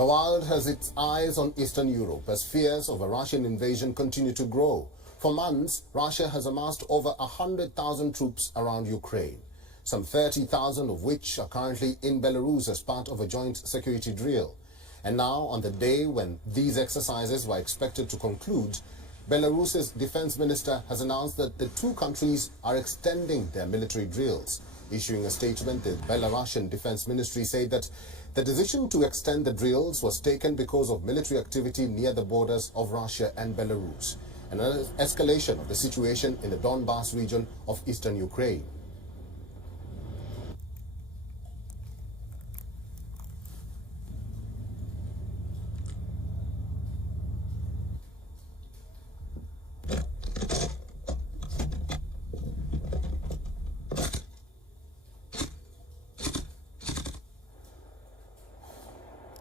The world has its eyes on Eastern Europe as fears of a Russian invasion continue to grow. For months, Russia has amassed over 100,000 troops around Ukraine, some 30,000 of which are currently in Belarus as part of a joint security drill. And now, on the day when these exercises were expected to conclude, Belarus's defense minister has announced that the two countries are extending their military drills. Issuing a statement, the Belarusian Defense Ministry said that the decision to extend the drills was taken because of military activity near the borders of Russia and Belarus, and an escalation of the situation in the Donbas region of eastern Ukraine.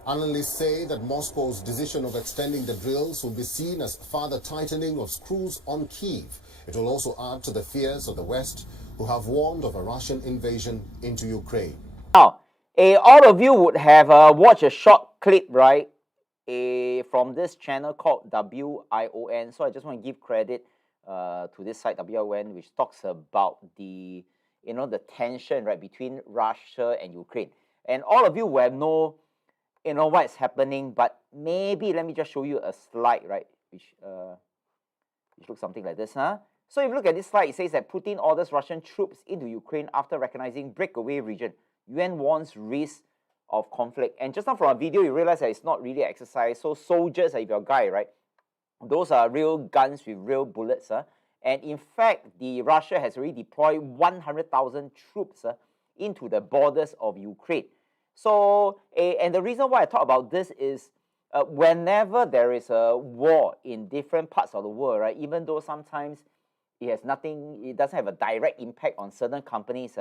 Analysts say that Moscow's decision of extending the drills will be seen as further tightening of screws on Kyiv. It will also add to the fears of the West, who have warned of a Russian invasion into Ukraine. Now, all of you would have watched a short clip, right, from this channel called WION. So I just want to give credit to this site, WION, which talks about the, the tension, right, between Russia and Ukraine. And all of you will have what's happening, but maybe let me just show you a slide, right, which looks something like this, huh? So if you look at this slide, it says that Putin orders Russian troops into Ukraine after recognizing breakaway region. UN warns risk of conflict. And just now from a video, you realize that it's not really exercise. So soldiers, if you're a guy, right, those are real guns with real bullets. And in fact, Russia has already deployed 100,000 troops into the borders of Ukraine. So, and the reason why I talk about this is whenever there is a war in different parts of the world, right, even though sometimes it doesn't have a direct impact on certain companies,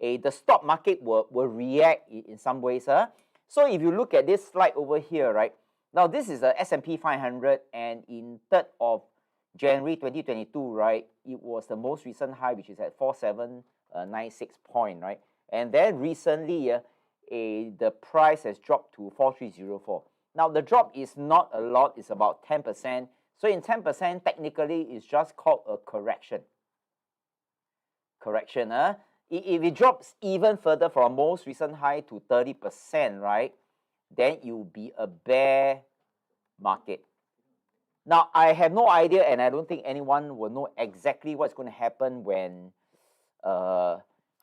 the stock market will react in some ways. So if you look at this slide over here, right, now this is the S&P 500, and in 3rd of January 2022, right, it was the most recent high, which is at 4796 point, right, and then recently, the price has dropped to 4304. Now the drop is not a lot, it's about 10%. So in 10%, technically it's just called a correction. If it drops even further from most recent high to 30%, right, then it will be a bear market. Now I have no idea, and I don't think anyone will know exactly what's going to happen when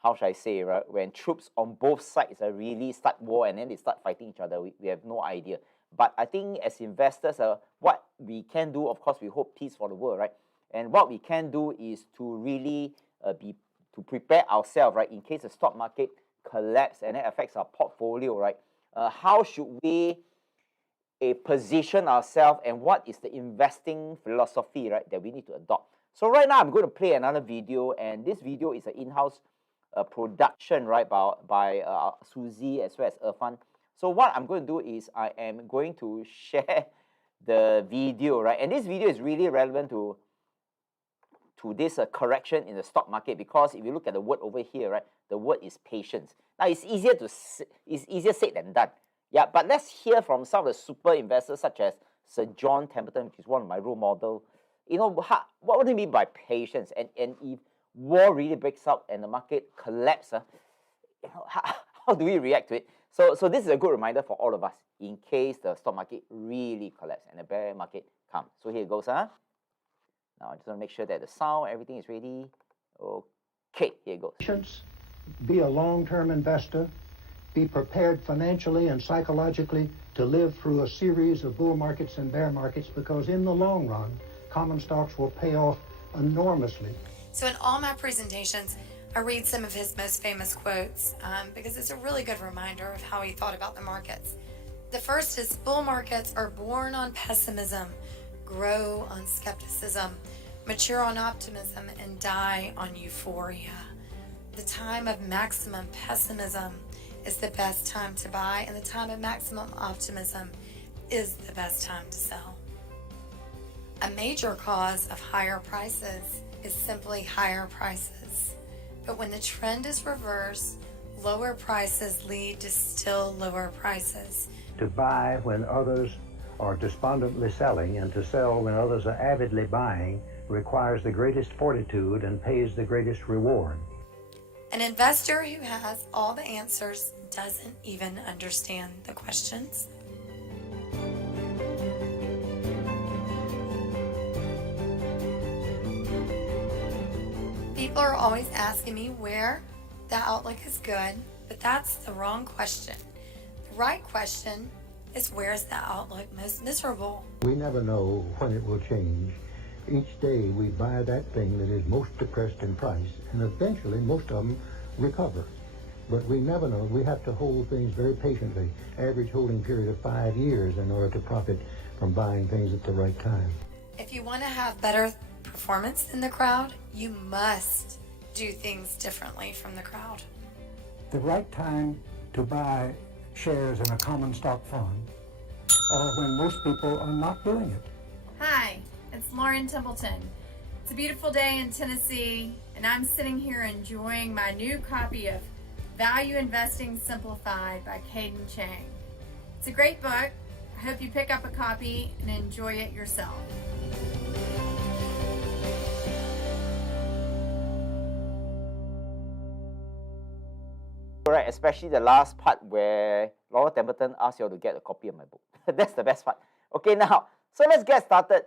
how should I say, right, when troops on both sides really start war and then they start fighting each other. We have no idea. But I think as investors, what we can do, of course, we hope peace for the world, right? And what we can do is to really to prepare ourselves, right, in case the stock market collapse and it affects our portfolio, right? How should we position ourselves, and what is the investing philosophy, right, that we need to adopt? So right now I'm going to play another video, and this video is an in-house production, right, by Suzy as well as Irfan. So what I'm going to do is I am going to share the video, right, and this video is really relevant to this correction in the stock market, because if you look at the word over here, right, the word is patience. Now it's easier said than done, yeah. But let's hear from some of the super investors such as Sir John Templeton, which is one of my role models. What do you mean by patience? And if war really breaks out and the market collapses, how do we react to it? So this is a good reminder for all of us in case the stock market really collapses and the bear market comes. So here it goes. Now I just want to make sure that the sound, everything is ready. Okay, here it goes. Be a long-term investor. Be prepared financially and psychologically to live through a series of bull markets and bear markets, because in the long run, common stocks will pay off enormously. So in all my presentations, I read some of his most famous quotes because it's a really good reminder of how he thought about the markets. The first is, bull markets are born on pessimism, grow on skepticism, mature on optimism, and die on euphoria. The time of maximum pessimism is the best time to buy, and the time of maximum optimism is the best time to sell. A major cause of higher prices is simply higher prices. But when the trend is reversed, lower prices lead to still lower prices, to buy when others are despondently selling and to sell when others are avidly buying requires the greatest fortitude and pays the greatest reward. An investor who has all the answers doesn't even understand the questions. People are always asking me where the outlook is good, but that's the wrong question. The right question is, where's the outlook most miserable? We never know when it will change. Each day we buy that thing that is most depressed in price, and eventually most of them recover. But we never know. We have to hold things very patiently. Average holding period of 5 years in order to profit from buying things at the right time. If you want to have better performance than the crowd, you must do things differently from the crowd. The right time to buy shares in a common stock fund, or when most people are not doing it. Hi, it's Lauren Templeton. It's a beautiful day in Tennessee, and I'm sitting here enjoying my new copy of Value Investing Simplified by Cayden Chang. It's a great book. I hope you pick up a copy and enjoy it yourself. Right, especially the last part where Laura Templeton asked you all to get a copy of my book. That's the best part. Okay, now, so let's get started.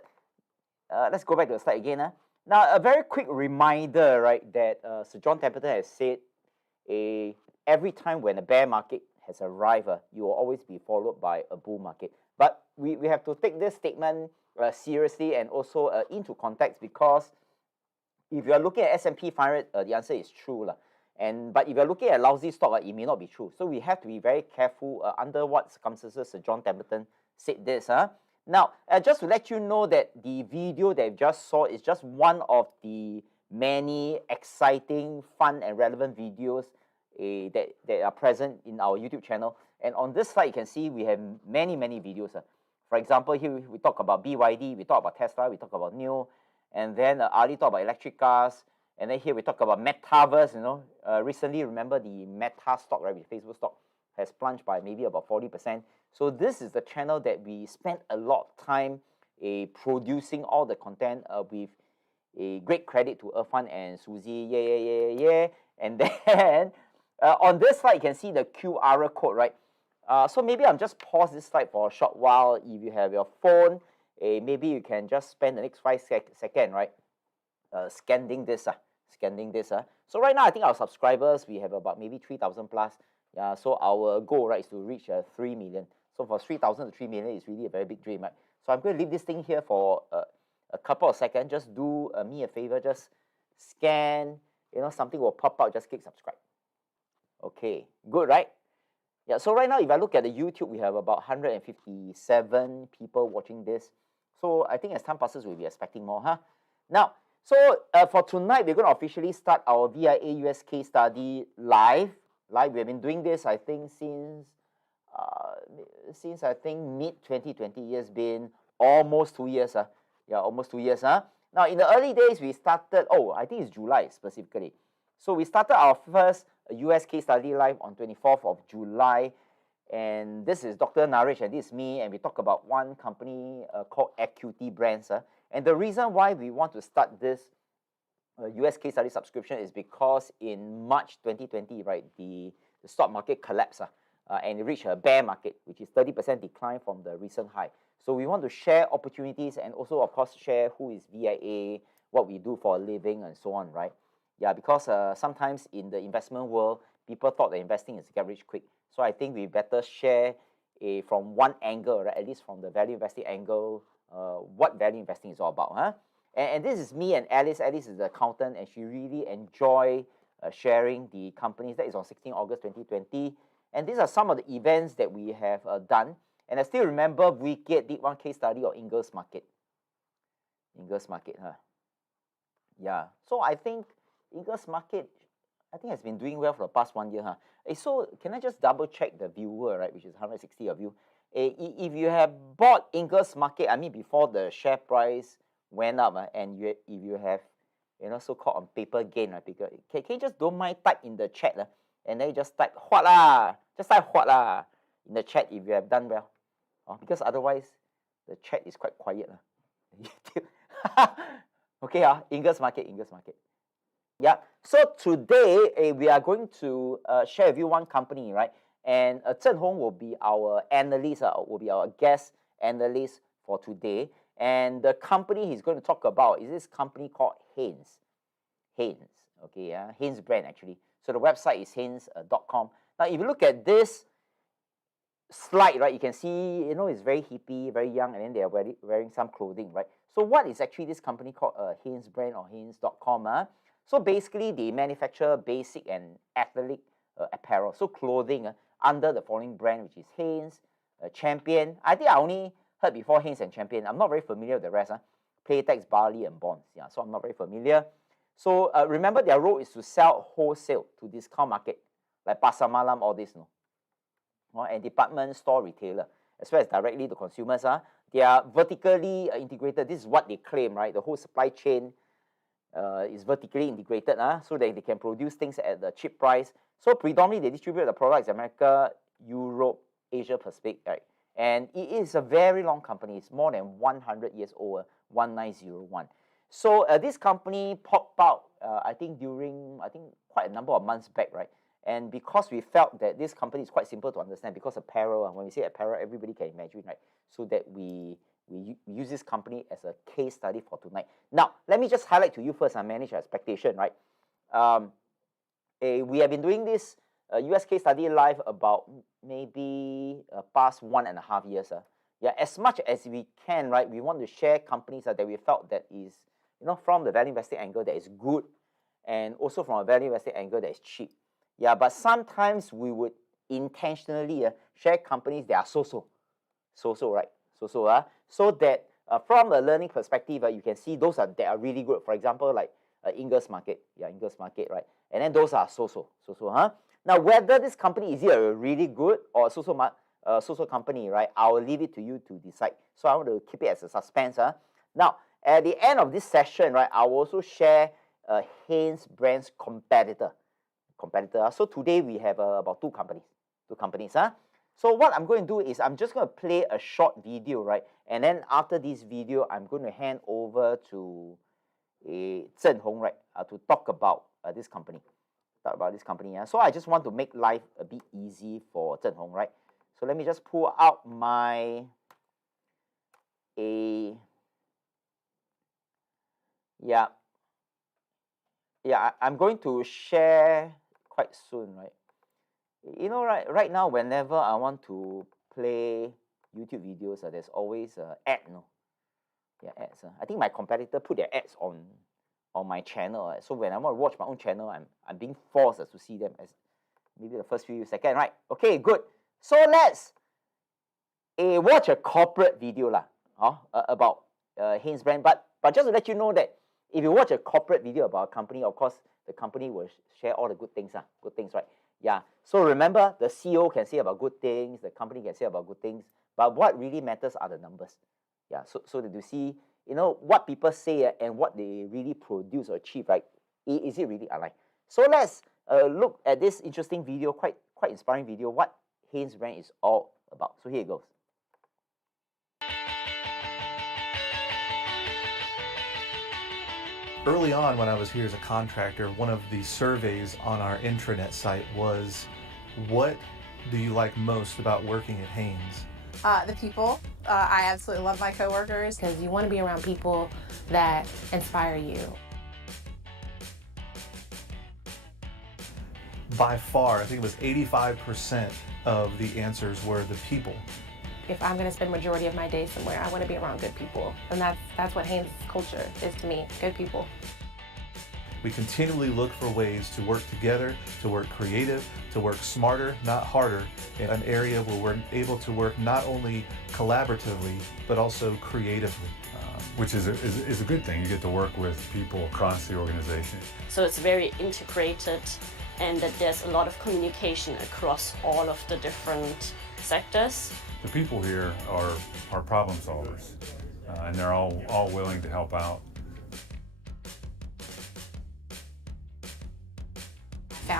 Let's go back to the slide again. Now, a very quick reminder, right, that Sir John Templeton has said every time when a bear market has arrived, you will always be followed by a bull market. But we have to take this statement seriously and also into context, because if you are looking at S&P 500, the answer is true. But if you're looking at lousy stock, it may not be true. So we have to be very careful under what circumstances Sir John Templeton said this. Now, just to let you know that the video that you just saw is just one of the many exciting, fun and relevant videos that are present in our YouTube channel. And on this slide, you can see we have many videos. For example, here we talk about BYD, we talk about Tesla, we talk about NIO, and then Ali talk about electric cars. And then here we talk about metaverse, recently, remember the Meta stock, right, with Facebook stock has plunged by maybe about 40%. So this is the channel that we spent a lot of time producing all the content with a great credit to Irfan and Suzy, yeah. And then on this slide, you can see the QR code, right? So maybe I'm just pause this slide for a short while. If you have your phone, maybe you can just spend the next 5 seconds, right? Scanning this. So right now, I think our subscribers, we have about maybe 3,000 plus. Yeah, so our goal, right, is to reach 3 million. So for 3,000 to 3 million is really a very big dream, right? So I'm going to leave this thing here for a couple of seconds. Just do me a favor, just scan, something will pop out, just click subscribe. Okay, good, right? Yeah, so right now, if I look at the YouTube, we have about 157 people watching this. So I think as time passes, we'll be expecting more, Now, so for tonight, we're going to officially start our ViA US case study live. We have been doing this, I think, since I think mid-2020. It's been almost 2 years. Yeah, almost 2 years. Now, in the early days, we started, I think it's July specifically. So we started our first US case study live on 24th of July. And this is Dr. Naresh and this is me, and we talk about one company called Equity Brands. And the reason why we want to start this US case study subscription is because in March 2020, right, the stock market collapsed and it reached a bear market, which is 30% decline from the recent high. So we want to share opportunities and also, of course, share who is ViA, what we do for a living, and so on, right? Yeah, because sometimes in the investment world, people thought that investing is get rich quick. So I think we better share from one angle, right, at least from the value investing angle, what value investing is all about. And this is me and Alice. Alice is the accountant, and she really enjoy sharing the companies. That is on 16 August 2020. And these are some of the events that we have done. And I still remember we did one case study of Inger's Market. Yeah. So I think Inger's Market, I think, has been doing well for the past 1 year. So can I just double check the viewer, right, which is 160 of you. If you have bought Inger's Market, I mean, before the share price went up, and if you have, so-called on paper gain, right, can you just don't mind type in the chat, and then you just type what lah, in the chat if you have done well. Because otherwise, the chat is quite quiet. Okay, Inger's Market. Yeah, so today we are going to share with you one company, right? And Zhen Hong will be our analyst, will be our guest analyst for today. And the company he's going to talk about is this company called Hanes. Okay, Hanesbrands actually. So the website is hanes.com. Now, if you look at this slide, right, you can see, it's very hippie, very young, and then they are wearing some clothing, right? So what is actually this company called Hanesbrand or hanes.com? So basically, they manufacture basic and athletic apparel, so clothing under the following brand, which is Hanes, Champion. I think I only heard before Hanes and Champion. I'm not very familiar with the rest. Playtex, Bali, and Bonds. Yeah, so I'm not very familiar. So remember, their role is to sell wholesale to discount market, like Pasar Malam, all this, and department store retailer, as well as directly to consumers. They are vertically integrated. This is what they claim, right? The whole supply chain is vertically integrated, so that they can produce things at the cheap price. So predominantly, they distribute the products in America, Europe, Asia Pacific, right? And it is a very long company. It's more than 100 years old, 1901. So this company popped out, I think quite a number of months back, right? And because we felt that this company is quite simple to understand, because apparel, when we say apparel, everybody can imagine, right? So that we use this company as a case study for tonight. Now, let me just highlight to you first and manage your expectation, right? We have been doing this US case study live about maybe past 1.5 years. Yeah, as much as we can, right? We want to share companies that we felt that is, from the value investing angle that is good, and also from a value investing angle that is cheap. Yeah, but sometimes we would intentionally share companies that are so-so, right? So that from a learning perspective, you can see those that are really good. For example, like Inger's Market, right? And then those are so-so. Now, whether this company is a really good or so-so company, right? I will leave it to you to decide. So I want to keep it as a suspense. Now, at the end of this session, right, I will also share Hanesbrands competitor. So today we have about two companies. So what I'm going to do is I'm just going to play a short video, right? And then after this video, I'm going to hand over to Zhen Hong, right, to talk about this company. So I just want to make life a bit easy for Zhen Hong, right? So let me just pull out my I'm going to share quite soon, right? Right now, whenever I want to play YouTube videos, there's always ad, ads. I think my competitor put their ads on my channel. So when I want to watch my own channel, I'm being forced to see them as maybe the first few seconds, right? Okay, good. So let's watch a corporate video about Hanesbrand. But just to let you know that if you watch a corporate video about a company, of course, the company will share all the good things, right? Yeah. So remember, the CEO can say about good things, the company can say about good things, but what really matters are the numbers. Yeah. So that you see, what people say and what they really produce or achieve, right? Is it really aligned? So let's look at this interesting video, quite inspiring video, what Hanesbrand is all about. So here it goes. Early on, when I was here as a contractor, one of the surveys on our intranet site was, what do you like most about working at Hanes? The people. I absolutely love my coworkers. Because you want to be around people that inspire you. By far, I think it was 85% of the answers were the people. If I'm going to spend majority of my day somewhere, I want to be around good people. And that's what Hanes culture is to me, good people. We continually look for ways to work together, to work creative, to work smarter, not harder, in an area where we're able to work not only collaboratively, but also creatively. Which is a good thing. You get to work with people across the organization. So it's very integrated, and that there's a lot of communication across all of the different sectors. The people here are problem solvers, and they're all willing to help out.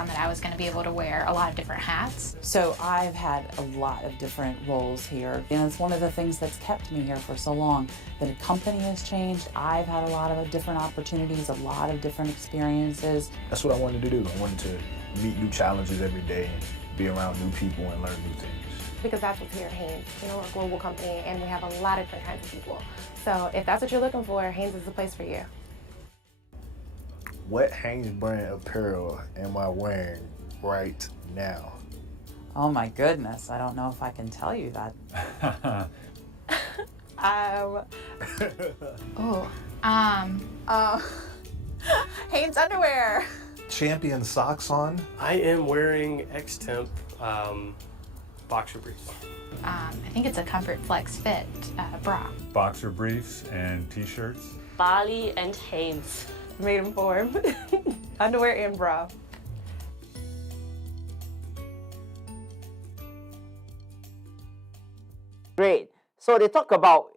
found that I was going to be able to wear a lot of different hats. So I've had a lot of different roles here, and it's one of the things that's kept me here for so long. The company has changed. I've had a lot of different opportunities, a lot of different experiences. That's what I wanted to do. I wanted to meet new challenges every day and be around new people and learn new things. Because that's what's here at Hanes. You know, we're a global company and we have a lot of different kinds of people. So if that's what you're looking for, Hanes is the place for you. What Hanesbrand apparel am I wearing right now? Oh my goodness, I don't know if I can tell you that. Hanes underwear. Champion socks on. I am wearing X-Temp boxer briefs. I think it's a Comfort Flex Fit bra. Boxer briefs and t-shirts. Bali and Hanes. Made them for him. Underwear and bra. Great. So they talk about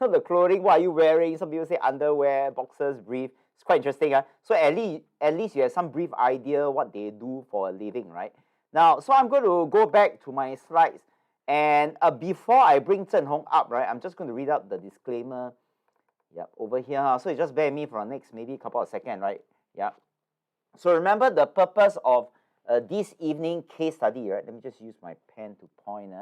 the clothing. What are you wearing? Some people say underwear, boxers, brief. It's quite interesting. So at least you have some brief idea what they do for a living, right? Now, so I'm going to go back to my slides. And before I bring Zhen Hong up, right, I'm just going to read out the disclaimer. Yep, over here. So you just bear with me for the next maybe couple of seconds, right? Yep. So remember the purpose of this evening case study, right? Let me just use my pen to point.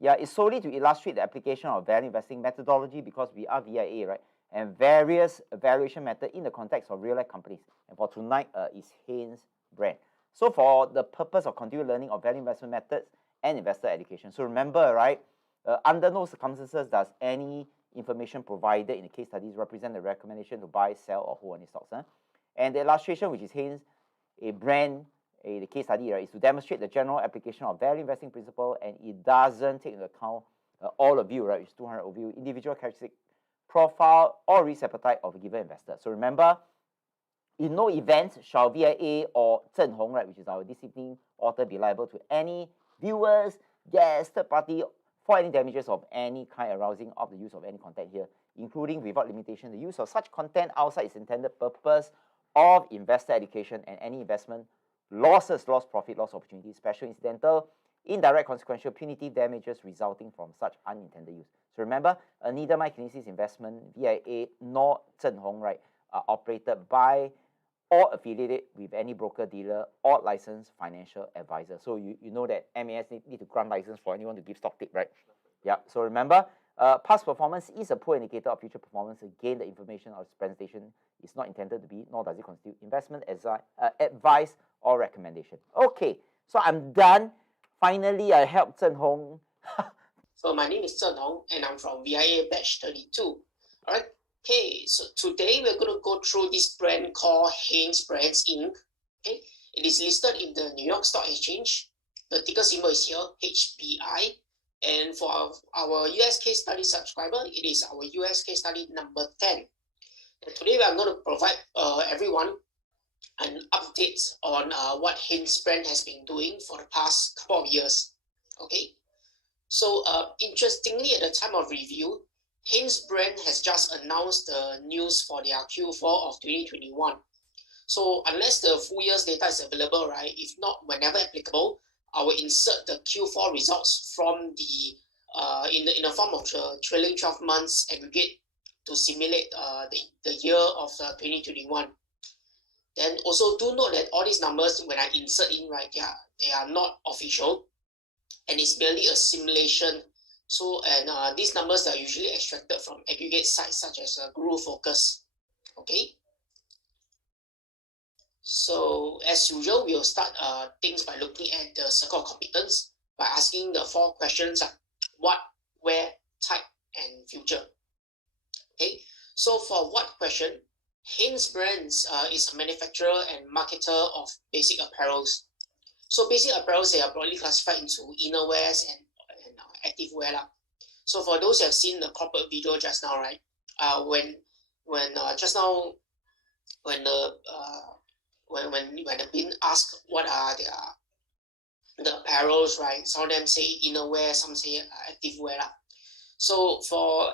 Yeah, it's solely to illustrate the application of value investing methodology because we are ViA, right? And various valuation methods in the context of real life companies. And for tonight is Hanesbrand. So for the purpose of continued learning of value investment methods and investor education. So remember, right, under no circumstances does any information provided in the case studies represent the recommendation to buy, sell, or hold any stocks. And the illustration, which is Hanes, a brand, the case study, right, is to demonstrate the general application of value investing principle, and it doesn't take into account all of you, right, which is 200 of you, individual characteristic, profile, or risk appetite of a given investor. So remember, in no event shall ViA or Zhen Hong, right, which is our disciplining author, be liable to any viewers, guests, third party, for any damages of any kind arising of the use of any content here, including without limitation the use of such content outside its intended purpose of investor education and any investment losses, loss profit, loss opportunity, special, incidental, indirect, consequential, punitive damages resulting from such unintended use. So remember, neither my Kinesis Investment, ViA, nor Zhen Hong, right, are operated by or affiliated with any broker, dealer, or licensed financial advisor. So you know that MAS need to grant license for anyone to give stock tip, right? Yeah. So remember, past performance is a poor indicator of future performance. Again, the information of this presentation is not intended to be, nor does it constitute investment advice or recommendation. Okay, so I'm done. Finally, I helped Zhen Hong. So my name is Zhen Hong, and I'm from ViA Batch 32. All right. Okay, so today we're going to go through this brand called Hanesbrands Inc. Okay, it is listed in the New York Stock Exchange. The ticker symbol is here, HBI. And for our US case study subscriber, it is our US case study number 10. And today we are going to provide everyone an update on what Hanesbrand has been doing for the past couple of years. Okay, so interestingly, at the time of review, Hanesbrand has just announced the news for their Q4 of 2021. So unless the full year's data is available, right, if not, whenever applicable, I will insert the Q4 results from the in the form of the trailing 12 months aggregate to simulate the year of 2021. Then also do note that all these numbers, when I insert in, right, they are not official, and it's merely a simulation. So, and these numbers are usually extracted from aggregate sites such as Guru Focus. Okay. So, as usual, we'll start things by looking at the circle of competence by asking the 4 questions: what, where, type, and future. Okay. So, for what question, Hanesbrands is a manufacturer and marketer of basic apparels. So, basic apparels, they are broadly classified into innerwears and active wear. So for those who have seen the corporate video just now, right? When just now when the being asked what are the apparels, right? Some of them say innerwear, some say active wear. So for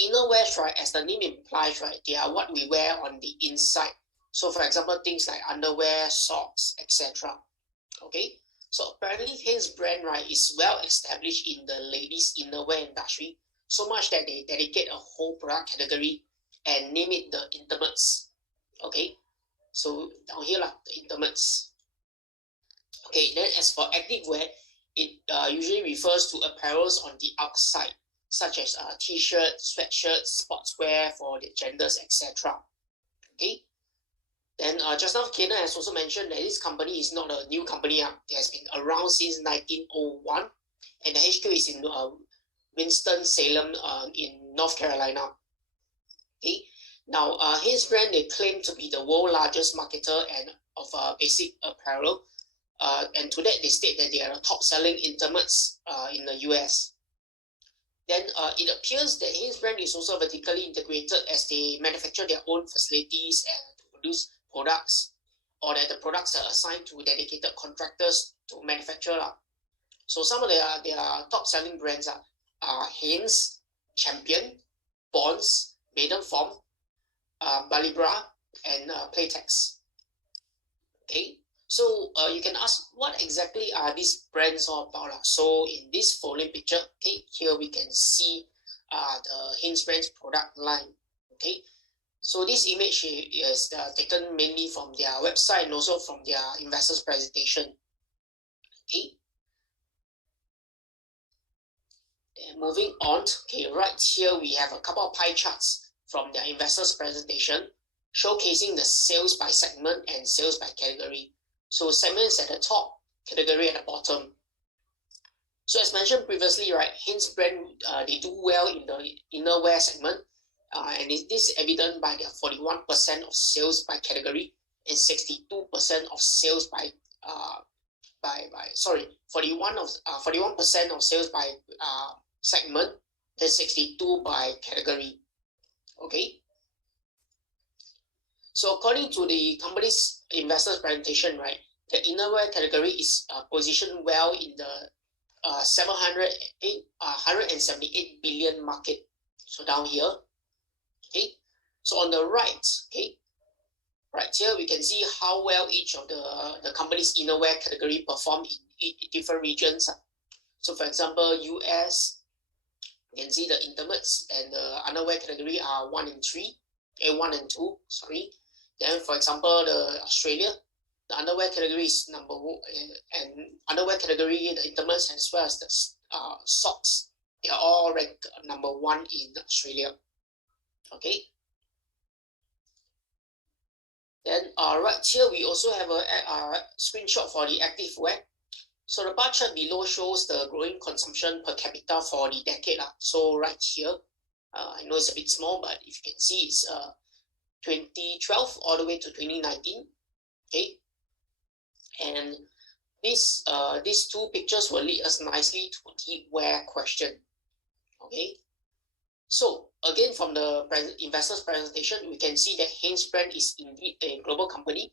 innerwear, right, as the name implies, right, they are what we wear on the inside So for example, things like underwear, socks, etc. Okay, so apparently Hanesbrands, right, is well established in the ladies' innerwear industry, so much that they dedicate a whole product category and name it the intimates. Okay, so down here lah, the intimates. Okay, then as for activewear, it usually refers to apparels on the outside, such as t-shirts, sweatshirts, sportswear for the genders, etc. Okay. Then just now, Kena has also mentioned that this company is not a new company. It has been around since 1901, and the HQ is in Winston-Salem in North Carolina. Okay. Now, Hanesbrands, they claim to be the world's largest marketer and of basic apparel. And to that, they state that they are the top-selling intimates in the US. Then it appears that Hanesbrands is also vertically integrated as they manufacture their own facilities and to produce products, or that the products are assigned to dedicated contractors to manufacture. So some of their top-selling brands are Hanes, Champion, Bonds, Maidenform, Balibra, and Playtex. Okay, so you can ask, what exactly are these brands all about? So in this following picture, okay, here we can see the Hanesbrands product line. Okay, so this image is taken mainly from their website and also from their investors presentation. Okay, and moving on, okay, right here we have a couple of pie charts from their investors presentation showcasing the sales by segment and sales by category. So segment is at the top, category at the bottom. So as mentioned previously, right, Hanesbrands, they do well in the innerwear segment, and this is evident by their 41% of sales by category and 62% of sales by 41% of sales by segment and 62 by category. Okay. So according to the company's investors presentation, right, the innerwear category is positioned well in the 178 billion market. So down here, okay. So on the right, okay, right here we can see how well each of the company's innerwear category performed in different regions. So for example, US, you can see the intimates and the underwear category are 1 and 3, one and 2, sorry. Then, for example, the Australia, the underwear category is number 1, and underwear category, the intimates as well as the socks, they are all ranked number 1 in Australia. Okay. Then, right here we also have a screenshot for the activewear. So the bar chart below shows the growing consumption per capita for the decade. So right here, I know it's a bit small, but if you can see, it's 2012 all the way to 2019. Okay, and these two pictures will lead us nicely to the where question. Okay, so again from the investors presentation, we can see that Hanesbrands is indeed a global company.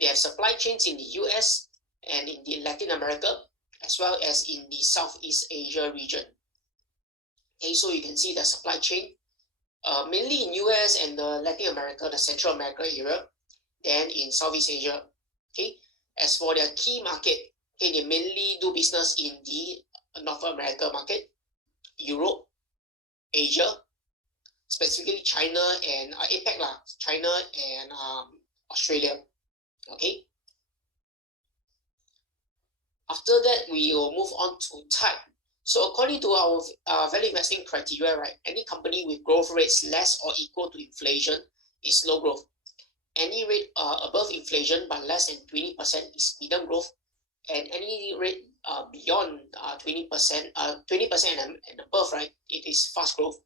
They have supply chains in the US and in the Latin America, as well as in the Southeast Asia region. Okay, so you can see the supply chain, mainly in US and the Latin America, the Central America area, then in Southeast Asia. Okay, as for their key market, okay, they mainly do business in the North America market, Europe, Asia, specifically China and APEC China and Australia. Okay. After that, we will move on to type. So according to our value investing criteria, right, any company with growth rates less or equal to inflation is slow growth. Any rate above inflation but less than 20% is medium growth, and any rate beyond 20% and above, right, it is fast growth.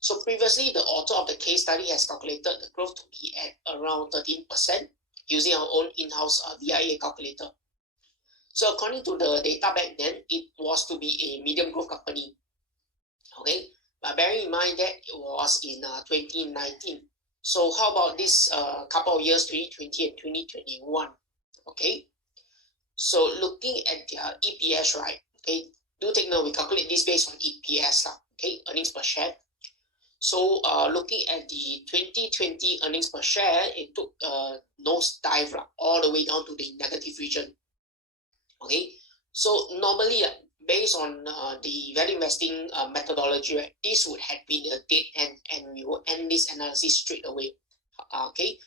So previously, the author of the case study has calculated the growth to be at around 13% using our own in-house ViA calculator. So according to the data back then, it was to be a medium growth company. Okay, but bearing in mind that it was in 2019. So how about this couple of years, 2020 and 2021? Okay, so looking at their EPS, right? Okay, do take note, we calculate this based on EPS, okay, earnings per share. So looking at the 2020 earnings per share, it took a nosedive all the way down to the negative region. Okay, so normally based on the value investing methodology, right, this would have been a dead end, and we will end this analysis straight away. Okay,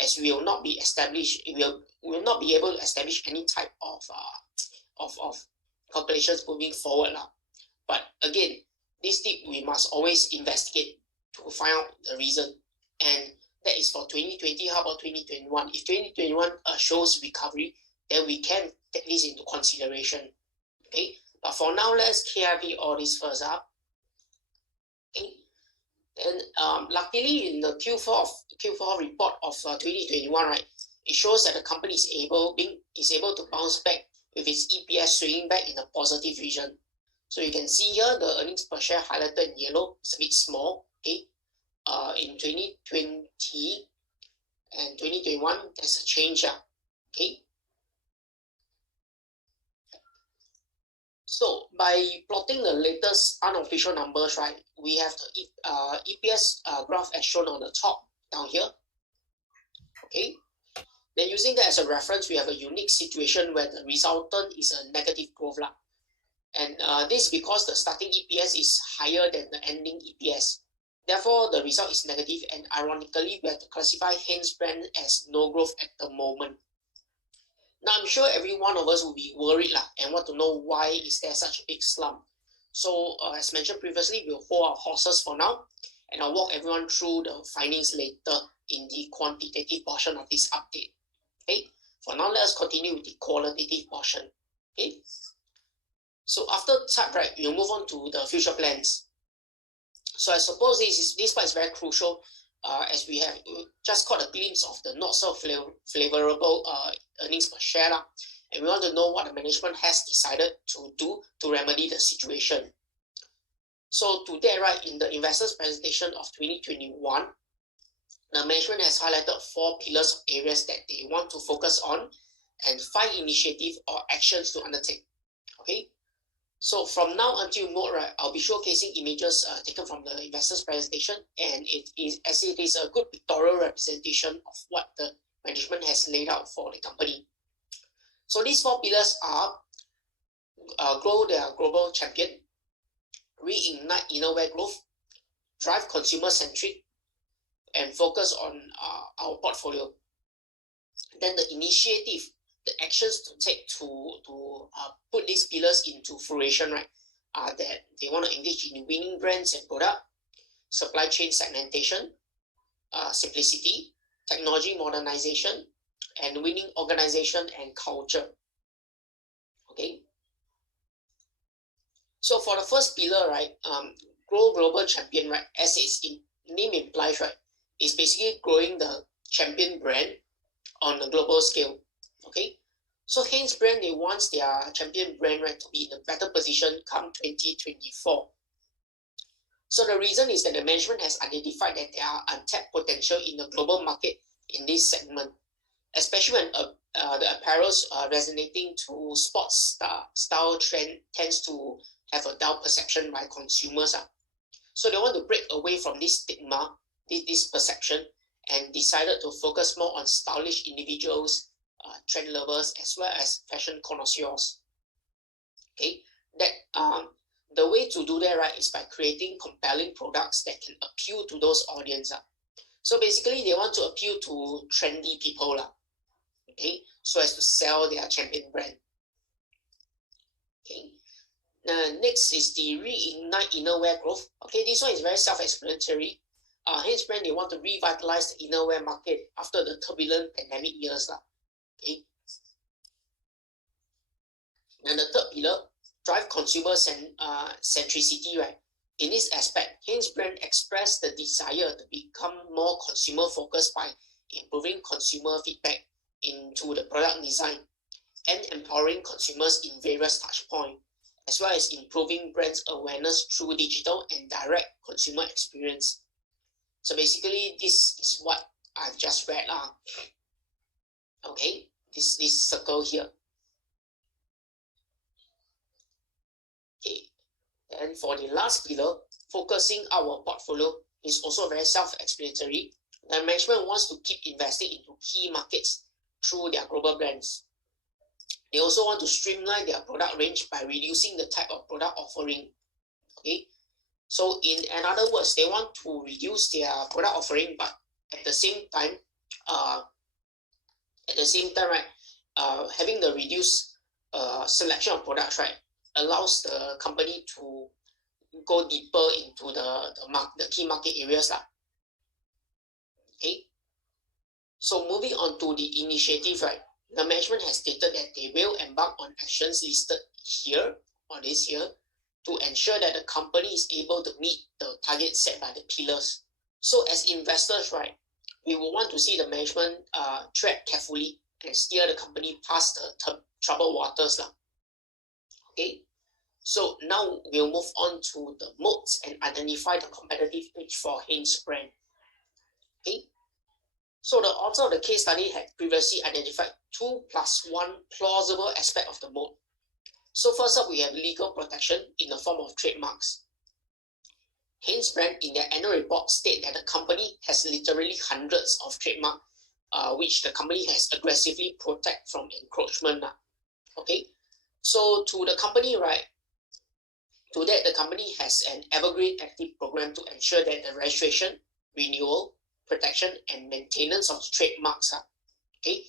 as we will not be established, we will not be able to establish any type of calculations moving forward. But again, this tip we must always investigate to find out the reason. And that is for 2020. How about 2021? If 2021 shows recovery, then we can take this into consideration. Okay, but for now, let's KIV all this first up. Okay, and luckily in the Q4 report of 2021, right, it shows that the company is able to bounce back with its EPS swinging back in a positive region. So you can see here the earnings per share highlighted in yellow. It's a bit small. Okay, in 2020 and 2021, there's a change. Okay. So by plotting the latest unofficial numbers, right, we have the EPS graph as shown on the top down here. Okay. Then using that as a reference, we have a unique situation where the resultant is a negative growth. And this is because the starting EPS is higher than the ending EPS. Therefore, the result is negative, and ironically, we have to classify Hanesbrands as no growth at the moment. Now, I'm sure every one of us will be worried and want to know why is there such a big slump. So, as mentioned previously, we'll hold our horses for now, and I'll walk everyone through the findings later in the quantitative portion of this update. Okay, for now, let us continue with the qualitative portion. Okay, so after type, right, we'll move on to the future plans. So I suppose this part is very crucial, as we have just caught a glimpse of the not so favorable earnings per share, and we want to know what the management has decided to do to remedy the situation. So today, right, in the investors presentation of 2021, the management has highlighted 4 pillars of areas that they want to focus on and 5 initiatives or actions to undertake. Okay, so from now until more, right, I'll be showcasing images taken from the investors presentation, and it is a good pictorial representation of what the management has laid out for the company. So these 4 pillars are grow their global champion, reignite innerwear growth, drive consumer-centric, and focus on our portfolio. Then the initiative, the actions to take to put these pillars into fruition, right, are that they want to engage in winning brands and product, supply chain segmentation, simplicity, technology modernization, and winning organization and culture. Okay. So for the first pillar, right, grow global champion, right, as its name implies, right, is basically growing the champion brand on a global scale. Okay, so Hanesbrands, they want their champion brand, right, to be in a better position come 2024. So the reason is that the management has identified that there are untapped potential in the global market in this segment, especially when the apparels resonating to sports style trend tends to have a dull perception by consumers. So they want to break away from this stigma, this perception, and decided to focus more on stylish individuals, trend lovers, as well as fashion connoisseurs. Okay, that the way to do that, right, is by creating compelling products that can appeal to those audience. So basically, they want to appeal to trendy people, okay, so as to sell their champion brand. Okay. Next is the reignite innerwear growth. Okay, this one is very self-explanatory. Hanesbrands, they want to revitalize the innerwear market after the turbulent pandemic years. Okay. And the third pillar, drive consumer centricity, right? In this aspect, Hanesbrands expressed the desire to become more consumer focused by improving consumer feedback into the product design and empowering consumers in various touchpoints, as well as improving brands awareness through digital and direct consumer experience. So basically, this is what I've just read. Okay, this circle here. Okay, and for the last pillar, focusing our portfolio is also very self-explanatory. The management wants to keep investing into key markets through their global brands. They also want to streamline their product range by reducing the type of product offering. Okay, so in other words, they want to reduce their product offering, but at the same time, having the reduced selection of products, right, allows the company to go deeper into the key market areas lah. Okay, so moving on to the initiative, right, the management has stated that they will embark on actions listed here or this year to ensure that the company is able to meet the targets set by the pillars. So as investors, right, we will want to see the management tread carefully and steer the company past the troubled waters lah. Okay, so now we'll move on to the moats and identify the competitive edge for Hanesbrands. Okay, so the author of the case study had previously identified 2+1 plausible aspect of the moat. So first up, we have legal protection in the form of trademarks. Hanesbrands in their annual report state that the company has literally hundreds of trademarks, which the company has aggressively protect from encroachment. Okay, so to the company, right, to that the company has an evergreen active program to ensure that the registration, renewal, protection, and maintenance of trademarks. Okay,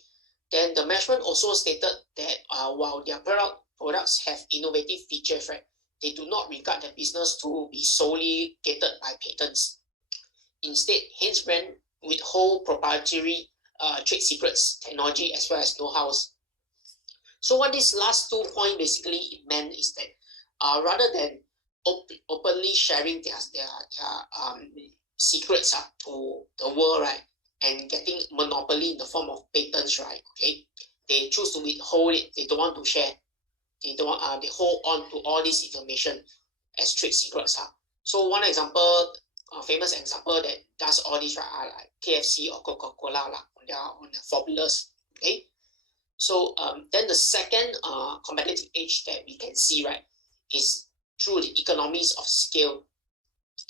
then the management also stated that while their products have innovative features, right, they do not regard their business to be solely gated by patents. Instead, Hanesbrands withhold proprietary trade secrets, technology, as well as know-hows. So what this last 2 points basically meant is that rather than openly sharing their secrets to the world, right, and getting monopoly in the form of patents, right, okay, they choose to withhold it. They don't want to share. They don't. They hold on to all this information as trade secrets. So one example, a famous example that does all this, right, are like KFC or Coca-Cola on their formulas. Okay. So then the second competitive edge that we can see, right, is through the economies of scale,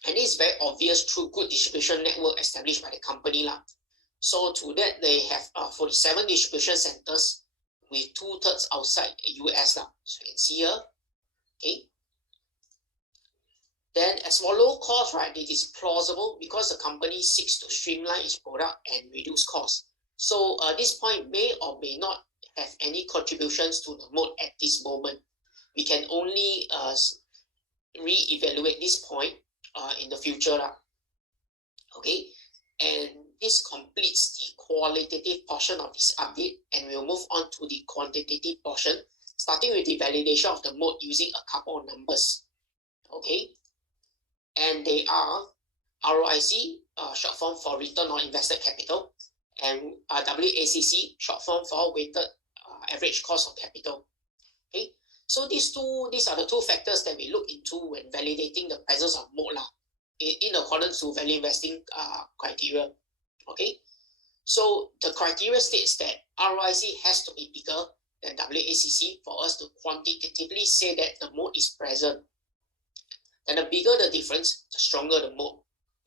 and this is very obvious through good distribution network established by the company lah. So to that, they have 47 distribution centers with 2/3 outside US lah. So you can see here. Okay. Then as for low cost, right, it is plausible because the company seeks to streamline its product and reduce costs. So this point may or may not have any contributions to the moat at this moment. We can only re-evaluate this point in the future lah. Okay, and this completes the qualitative portion of this update, and we'll move on to the quantitative portion, starting with the validation of the moat using a couple of numbers. Okay, and they are ROIC, short form for return on invested capital, and WACC, short form for weighted average cost of capital. Okay, so these are the two factors that we look into when validating the presence of moat lah, in accordance to value investing criteria. Okay, so the criteria states that ROIC has to be bigger than WACC for us to quantitatively say that the moat is present. Then the bigger the difference, the stronger the moat.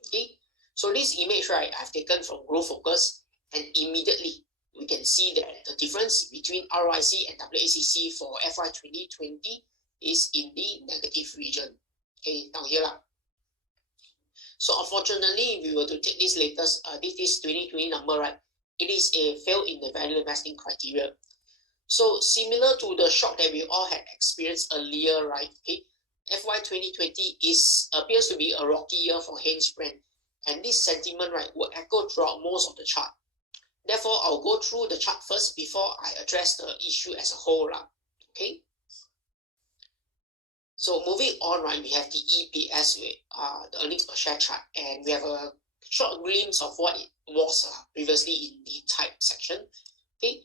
Okay, so this image, right, I've taken from Growth Focus, and immediately we can see that the difference between ROIC and WACC for FY 2020 is in the negative region. Okay, down here lah. So unfortunately, if we were to take this latest, this 2020 number, right, it is a fail in the value investing criteria. So similar to the shock that we all had experienced earlier, right, okay, FY 2020 appears to be a rocky year for Hanesbrands, and this sentiment, right, will echo throughout most of the chart. Therefore, I'll go through the chart first before I address the issue as a whole. Okay. So moving on, right, we have the EPS, the earnings per share chart, and we have a short glimpse of what it was previously in the type section. Okay.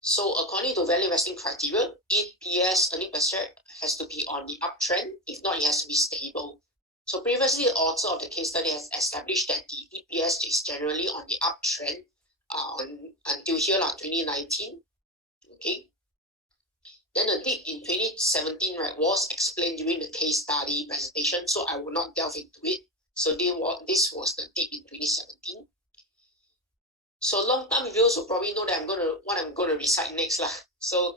So according to value investing criteria, EPS, earnings per share, has to be on the uptrend. If not, it has to be stable. So previously, the author of the case study has established that the EPS is generally on the uptrend until here, 2019. Okay. Then the dip in 2017, right, was explained during the case study presentation, so I will not delve into it. So this was the dip in 2017. So long-term viewers will probably know that what I'm gonna recite next lah. So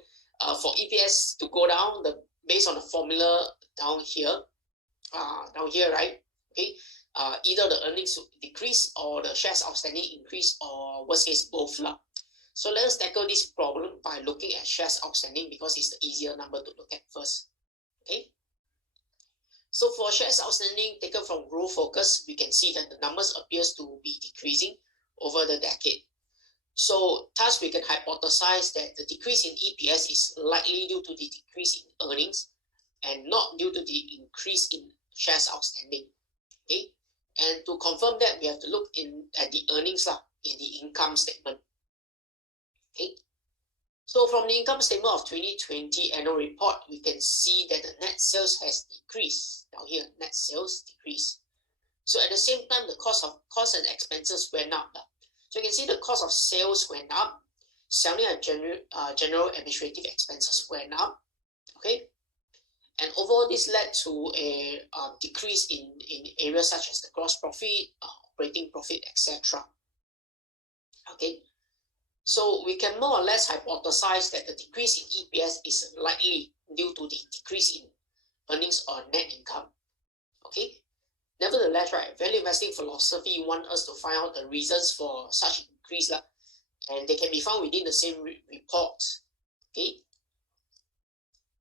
for EPS to go down, based on the formula down here, right? Okay, either the earnings decrease or the shares outstanding increase, or worst case both lah. So let us tackle this problem by looking at shares outstanding because it's the easier number to look at first. Okay. So for shares outstanding taken from Growth Focus, we can see that the numbers appears to be decreasing over the decade. So thus we can hypothesize that the decrease in EPS is likely due to the decrease in earnings and not due to the increase in shares outstanding. Okay. And to confirm that, we have to look at the earnings in the income statement. Okay. So from the income statement of 2020 annual report, we can see that the net sales has decreased. Down here, net sales decreased. So at the same time, the cost and expenses went up. So you can see the cost of sales went up, selling and general administrative expenses went up. Okay. And overall, this led to a decrease in areas such as the gross profit, operating profit, etc. Okay. So we can more or less hypothesize that the decrease in EPS is likely due to the decrease in earnings or net income. Okay. Nevertheless, right, value investing philosophy wants us to find out the reasons for such increase, and they can be found within the same report. Okay.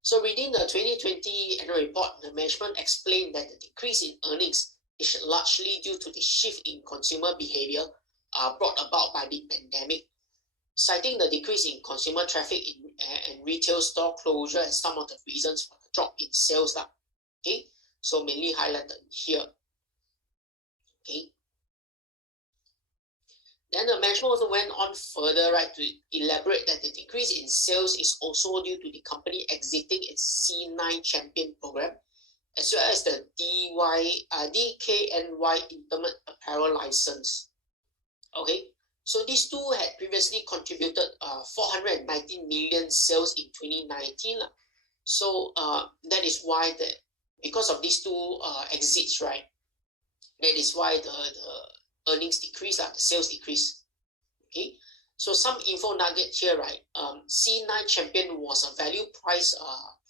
So within the 2020 annual report, the management explained that the decrease in earnings is largely due to the shift in consumer behavior brought about by the pandemic, citing the decrease in consumer traffic and retail store closure as some of the reasons for the drop in sales. Okay, so mainly highlighted here. Okay. Then the management also went on further, right, to elaborate that the decrease in sales is also due to the company exiting its C9 Champion program, as well as the DKNY Intimate Apparel license. Okay. So these two had previously contributed 419 million sales in 2019. So that is why because of these two exits, right, that is why the earnings decrease, the sales decrease. Okay. So some info nugget here, right? C9 Champion was a value price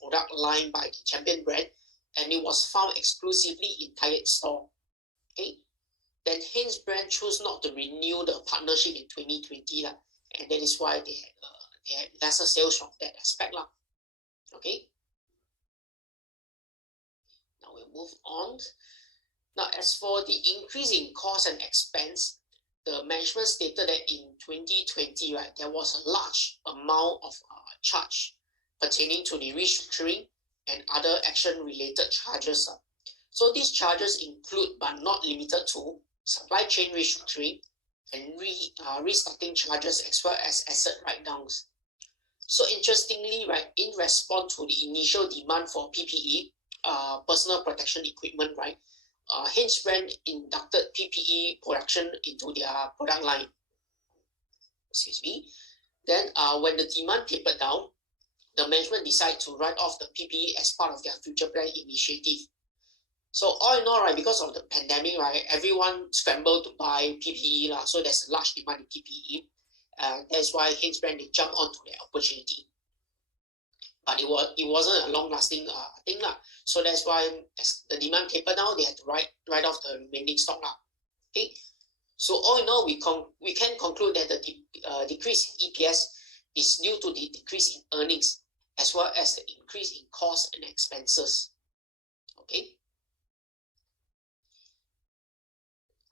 product line by the Champion brand, and it was found exclusively in Target store. Okay. Then Hanesbrands chose not to renew the partnership in 2020, and that is why they had lesser sales from that aspect. Okay. Now we'll move on. Now, as for the increase in cost and expense, the management stated that in 2020, right, there was a large amount of charge pertaining to the restructuring and other action-related charges. So these charges include, but not limited to, supply chain restructuring and restarting charges, as well as asset write-downs. So interestingly, right, in response to the initial demand for PPE, personal protection equipment, right, Hanesbrands inducted PPE production into their product line. Excuse me. Then when the demand tapered down, the management decided to write off the PPE as part of their future plan initiative. So all in all, right, because of the pandemic, right, everyone scrambled to buy PPE, so there's a large demand in PPE. That's why Hanesbrands, they jumped onto the opportunity. But it wasn't a long-lasting thing. So that's why as the demand tapered down, they had to write off the remaining stock. Okay. So all in all, we can conclude that the decrease in EPS is due to the decrease in earnings, as well as the increase in costs and expenses. Okay.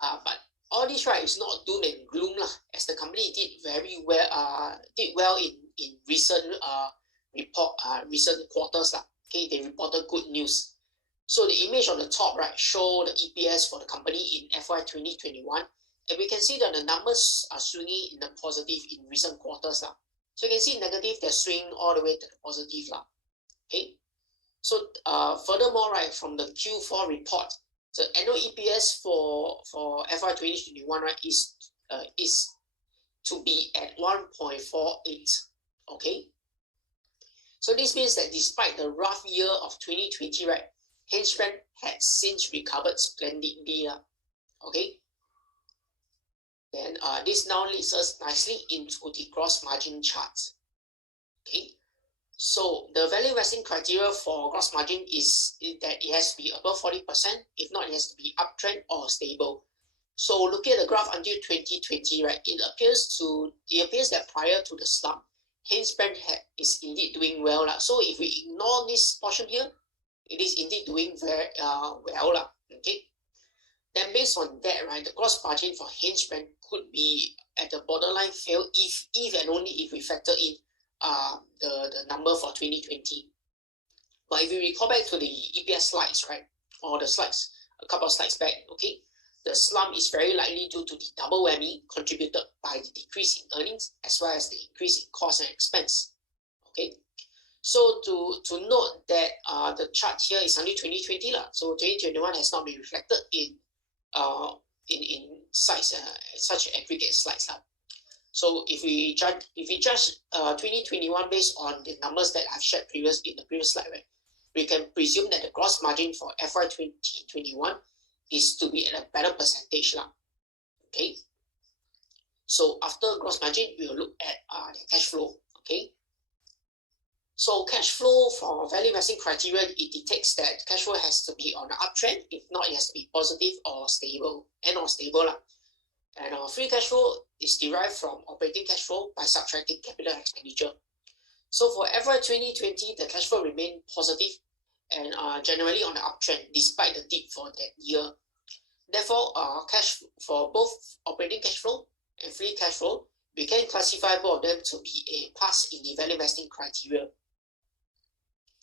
But all this, right, is not doom and gloom, as the company did well in recent recent quarters. Okay, they reported good news. So the image on the top, right, show the EPS for the company in FY 2021, and we can see that the numbers are swinging in the positive in recent quarters. So you can see negative, they're swinging all the way to the positive. Okay. So furthermore, right, from the Q4 report, the annual EPS for FY 2021, right, is to be at 1.48. Okay. So this means that despite the rough year of 2020, right, Hanesbrands had since recovered splendidly. Okay. Then this now leads us nicely into the gross margin charts. Okay. So the value investing criteria for gross margin is that it has to be above 40%. If not, it has to be uptrend or stable. So looking at the graph until 2020, right, it appears that prior to the slump, Hanesbrands is indeed doing well. So if we ignore this portion here, it is indeed doing very well. Okay. Then based on that, right, the gross margin for Hanesbrands could be at the borderline fail if and only if we factor in the number for 2020. But if you recall back to the EPS slides, right, or the slides, a couple of slides back, okay, the slump is very likely due to the double whammy contributed by the decrease in earnings as well as the increase in cost and expense. Okay, so to note that the chart here is only 2020 so 2021 has not been reflected in size such aggregate slides So if we judge 2021 based on the numbers that I've shared in the previous slide, right, we can presume that the gross margin for FY 2021 is to be at a better percentage. Okay. So after gross margin, we will look at the cash flow. Okay. So cash flow for value investing criteria, it detects that cash flow has to be on the uptrend. If not, it has to be positive or stable, and free cash flow is derived from operating cash flow by subtracting capital expenditure. So for FY 2020, the cash flow remained positive and generally on the uptrend despite the dip for that year. Therefore, cash for both operating cash flow and free cash flow, we can classify both of them to be a pass in the value investing criteria.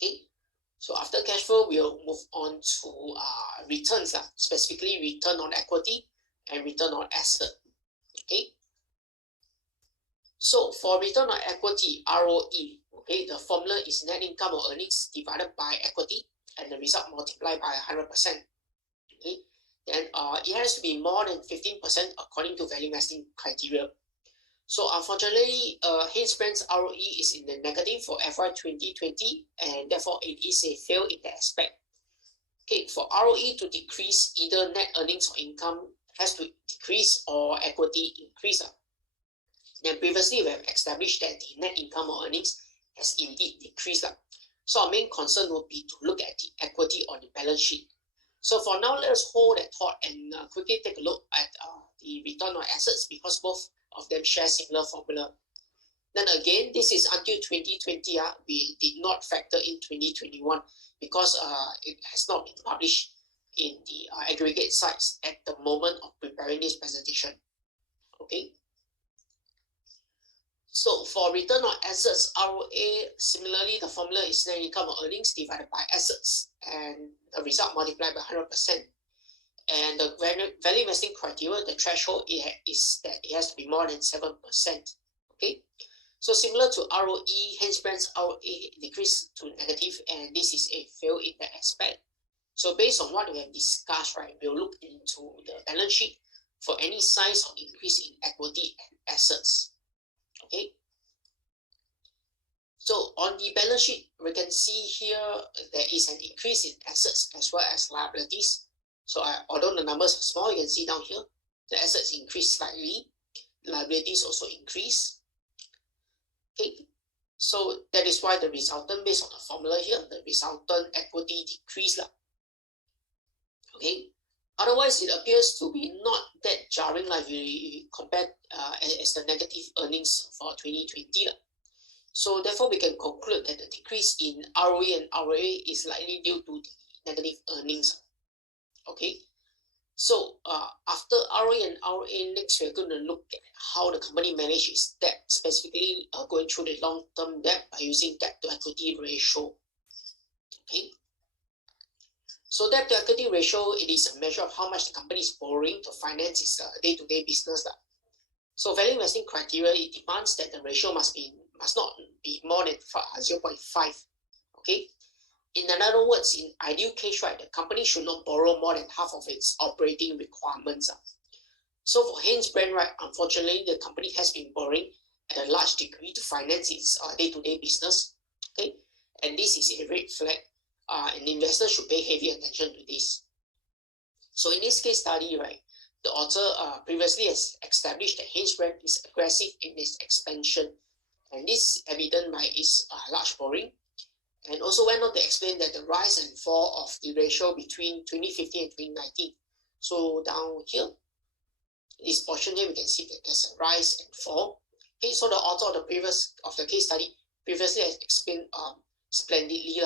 Okay, so after cash flow, we'll move on to returns, specifically return on equity and return on asset. Okay, so for return on equity, ROE, okay, the formula is net income or earnings divided by equity and the result multiplied by 100%. Okay, then it has to be more than 15% according to value investing criteria. So unfortunately, Hanesbrands ROE is in the negative for FY 2020 and therefore it is a fail in that aspect. Okay, for ROE to decrease, either net earnings or income has to decrease or equity increase. Then previously we have established that the net income or earnings has indeed decreased. So our main concern would be to look at the equity on the balance sheet. So for now, let us hold that thought and quickly take a look at the return on assets because both of them share similar formula. Then again, this is until 2020. We did not factor in 2021 because it has not been published in the aggregate sites at the moment of preparing this presentation. Okay. So for return on assets, ROA, similarly, the formula is net income or earnings divided by assets and the result multiplied by 100%. And the value investing criteria, the threshold is that it has to be more than 7%. Okay. So similar to ROE, Hanesbrands ROA decreased to negative, and this is a fail in that aspect. So based on what we have discussed, right, we'll look into the balance sheet for any signs of increase in equity and assets. Okay. So on the balance sheet, we can see here there is an increase in assets as well as liabilities. So although the numbers are small, you can see down here, the assets increase slightly, liabilities also increase. Okay. So that is why the resultant, based on the formula here, the resultant equity decrease. Okay. Otherwise, it appears to be not that jarring like we compare as the negative earnings for 2020. So therefore, we can conclude that the decrease in ROE and ROA is likely due to the negative earnings. Okay. So after ROE and ROA, next we're going to look at how the company manages debt, specifically going through the long-term debt by using debt to equity ratio. Okay. So debt to equity ratio, it is a measure of how much the company is borrowing to finance its day-to-day business. So value investing criteria, it demands that the ratio must not be more than 0.5. Okay. In other words, in ideal case, right, the company should not borrow more than half of its operating requirements. So for Hanesbrands, right, unfortunately, the company has been borrowing at a large degree to finance its day-to-day business. Okay, and this is a red flag and investors should pay heavy attention to this. So in this case study, right, the author previously has established that Hanesbrands is aggressive in its expansion, and this is evident by its large borrowing, and also went on to explain that the rise and fall of the ratio between 2015 and 2019. So down here, this portion here, we can see that there's a rise and fall. Okay, so the author of the case study previously has explained splendidly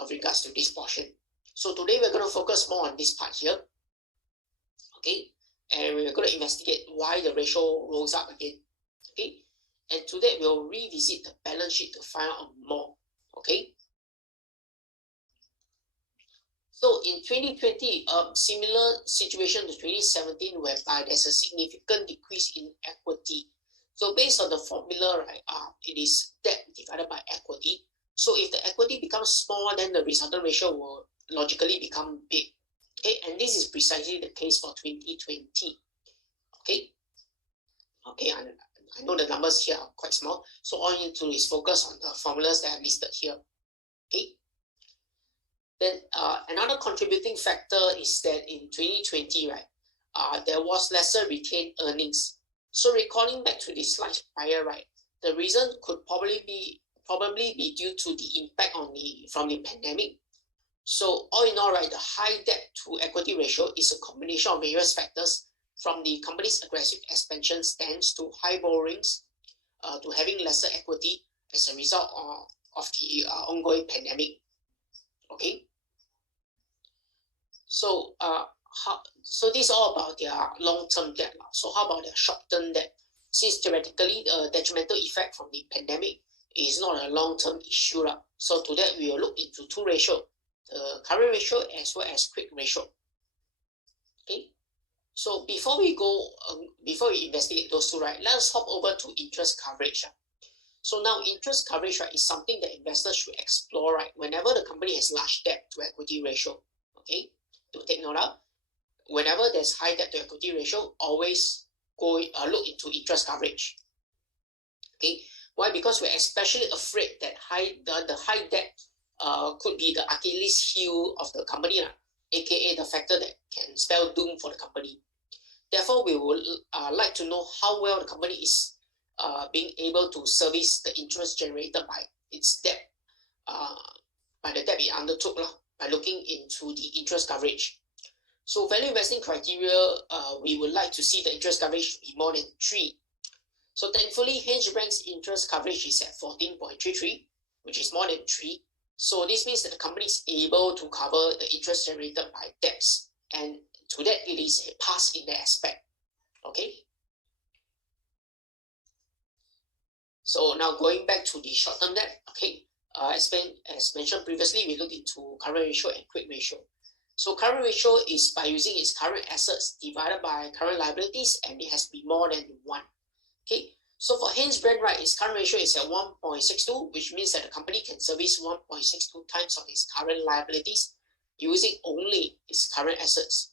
with regards to this portion. So today we're going to focus more on this part here. Okay, and we're going to investigate why the ratio rose up again. Okay, and today we'll revisit the balance sheet to find out more. Okay. So in 2020, similar situation to 2017, whereby there's a significant decrease in equity. So based on the formula, right, it is debt divided by equity. So if the equity becomes small, then the resultant ratio will logically become big. Okay, and this is precisely the case for 2020. Okay, I know the numbers here are quite small, so all you need to do is focus on the formulas that are listed here. Okay. Then another contributing factor is that in 2020, right, there was lesser retained earnings. So recalling back to the slides prior, right, the reason could probably be due to the impact from the pandemic. So all in all, right, the high debt to equity ratio is a combination of various factors, from the company's aggressive expansion stance to high borrowings, to having lesser equity as a result of the ongoing pandemic. Okay. So so this is all about their long-term debt. So how about their short-term debt? Since theoretically the detrimental effect from the pandemic is not a long-term issue. So to that we will look into two ratios, the current ratio as well as quick ratio. Okay. So before we investigate those two, right, let's hop over to interest coverage. So now interest coverage, right, is something that investors should explore, right, whenever the company has large debt to equity ratio. Okay, to take note of, whenever there's high debt to equity ratio, always look into interest coverage. Okay, why? Because we're especially afraid that the high debt could be the Achilles heel of the company, aka the factor that can spell doom for the company. Therefore, we would like to know how well the company is being able to service the interest generated by its debt, by the debt it undertook, by looking into the interest coverage. So value investing criteria, we would like to see the interest coverage to be more than 3. So thankfully, Hanesbrands' interest coverage is at 14.33, which is more than 3. So this means that the company is able to cover the interest generated by debts, and to that it is a pass in that aspect. Okay. So now going back to the short-term debt, okay, as mentioned previously, we look into current ratio and quick ratio. So current ratio is by using its current assets divided by current liabilities, and it has to be more than 1. Okay, so for Hanesbrands, right, its current ratio is at 1.62, which means that the company can service 1.62 times of its current liabilities using only its current assets.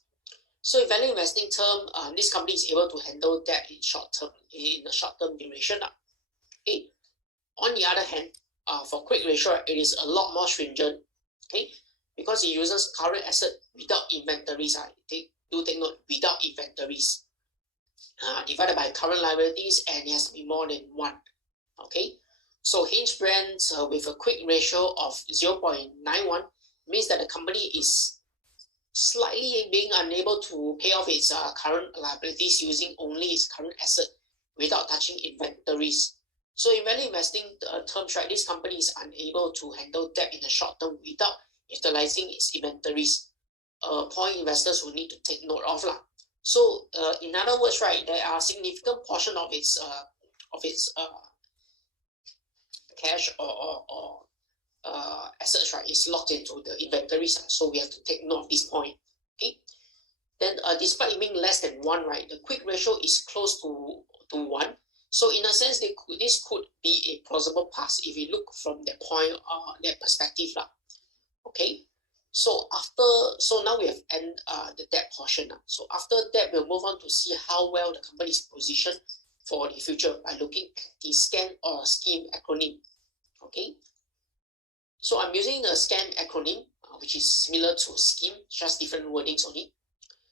So in value investing term, this company is able to handle debt in the short-term duration. Okay. On the other hand, for quick ratio, it is a lot more stringent. Okay, because it uses current asset without inventories. Do take note, without inventories, divided by current liabilities, and it has to be more than 1. Okay, so Hanesbrands with a quick ratio of 0.91 means that the company is slightly being unable to pay off its current liabilities using only its current asset without touching inventories. So in value investing terms, right, this company is unable to handle debt in the short term without utilizing its inventories. A point investors will need to take note of. So in other words, right, there are significant portion of its cash or assets, right, is locked into the inventories. So we have to take note of this point. Okay. Then despite it being less than 1, right, the quick ratio is close to 1. So in a sense, this could be a plausible pass if you look from that point, that perspective. Okay. So now we have ended the debt portion. So after that, we'll move on to see how well the company is positioned for the future by looking at the SCAN or SCHEME acronym. Okay. So I'm using the SCAN acronym which is similar to scheme, just different wordings only.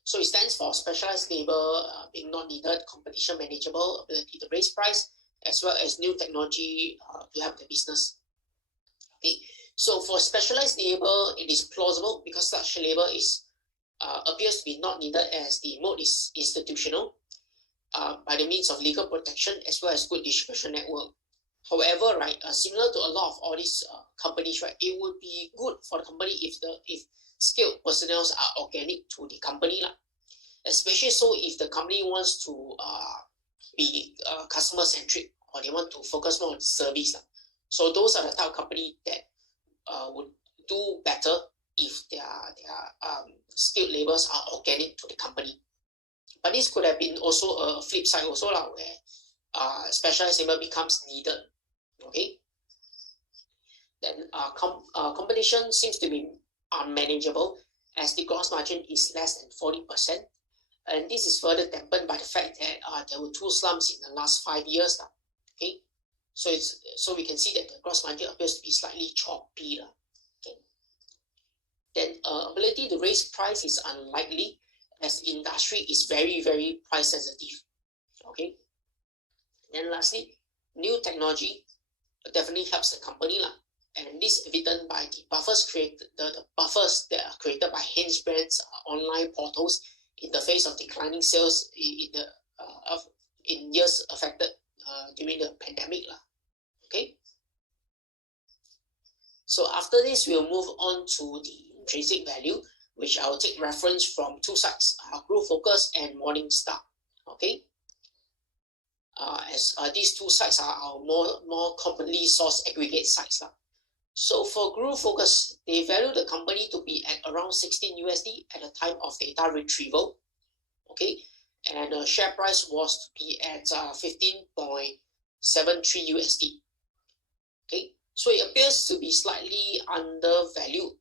So it stands for specialized labor being not needed, competition manageable, ability to raise price, as well as new technology to help the business. Okay. So for specialized labor, it is plausible because such labor is appears to be not needed as the mode is institutional by the means of legal protection as well as good distribution network. However, right, similar to a lot of all these companies, right, it would be good for the company if skilled personnel are organic to the company, especially so if the company wants to be customer centric or they want to focus more on service. So those are the type of company that would do better if their skilled laborers are organic to the company. But this could have been also a flip side also where specialized labor becomes needed. Okay. Then competition seems to be unmanageable as the gross margin is less than 40%. And this is further dampened by the fact that there were 2 slumps in the last 5 years. Okay. So we can see that the gross margin appears to be slightly choppy. Okay. Then ability to raise price is unlikely as the industry is very, very price sensitive. Okay. Then lastly, new technology definitely helps the company, and this is evident by the buffers the buffers that are created by Hanesbrands online portals in the face of declining sales in years affected during the pandemic. Okay. So after this, we'll move on to the intrinsic value, which I will take reference from 2 sites, Growth Focus and Morningstar. Okay. As these 2 sites are our more commonly sourced aggregate sites. So for Growth Focus, they value the company to be at around 16 USD at the time of data retrieval. Okay. And the share price was to be at 15.73 USD. Okay. So it appears to be slightly undervalued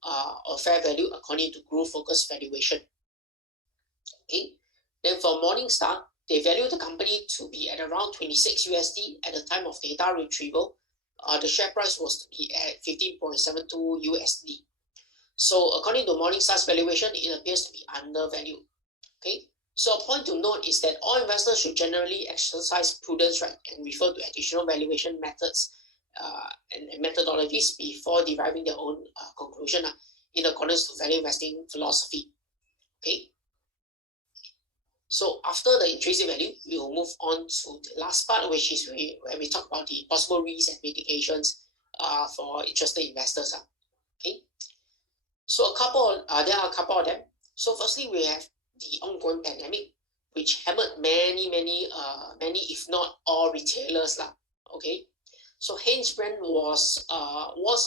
or fair value according to Growth Focus valuation. Okay. Then for Morningstar, they value the company to be at around 26 USD at the time of data retrieval. The share price was to be at 15.72 USD. So according to Morningstar's valuation, it appears to be undervalued. Okay. So a point to note is that all investors should generally exercise prudence, right, and refer to additional valuation methods and methodologies before deriving their own conclusion in accordance to value investing philosophy. Okay. So after the intrinsic value, we will move on to the last part, which is where we talk about the possible risks and mitigations for interested investors. Okay. So there are a couple of them. So firstly, we have the ongoing pandemic, which hammered many if not all retailers. Okay. So Hanesbrands was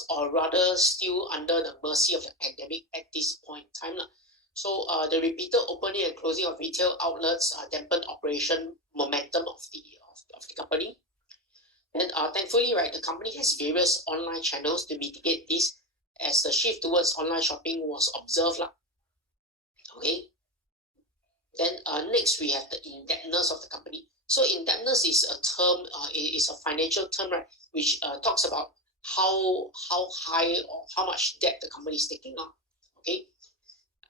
or rather still under the mercy of the pandemic at this point in time. So the repeated opening and closing of retail outlets dampened operation momentum of the company. And thankfully, right, the company has various online channels to mitigate this as the shift towards online shopping was observed. Okay. Then next we have the indebtedness of the company. So indebtedness is a term, is a financial term, right, which talks about how high or how much debt the company is taking on. Okay.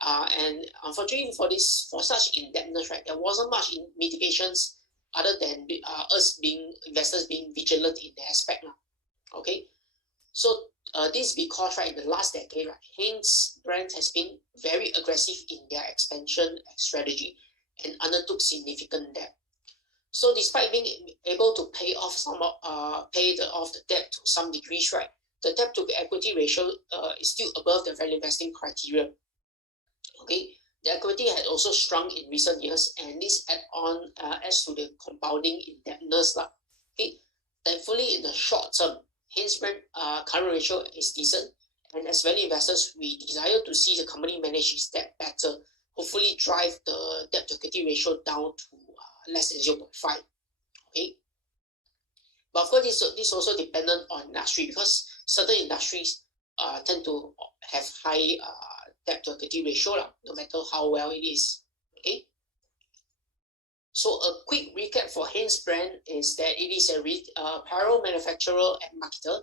And unfortunately for such indebtedness, right, there wasn't much in mitigations other than investors being vigilant in the aspect. Okay. So this because, right, in the last decade, right, Hanesbrands has been very aggressive in their expansion strategy and undertook significant debt. So despite being able to pay off the debt to some degrees, right, the debt to equity ratio is still above the value investing criteria. Okay, the equity had also shrunk in recent years, and this adds to the compounding indebtedness. Okay, thankfully in the short term, Hanesbrands' current ratio is decent, and as value investors, we desire to see the company manage its debt better, hopefully drive the debt to equity ratio down to less than 0.5. Okay, but of course this also dependent on industry, because certain industries tend to have high debt to equity ratio, no matter how well it is. Okay. So a quick recap for Hanesbrands is that it is a apparel manufacturer and marketer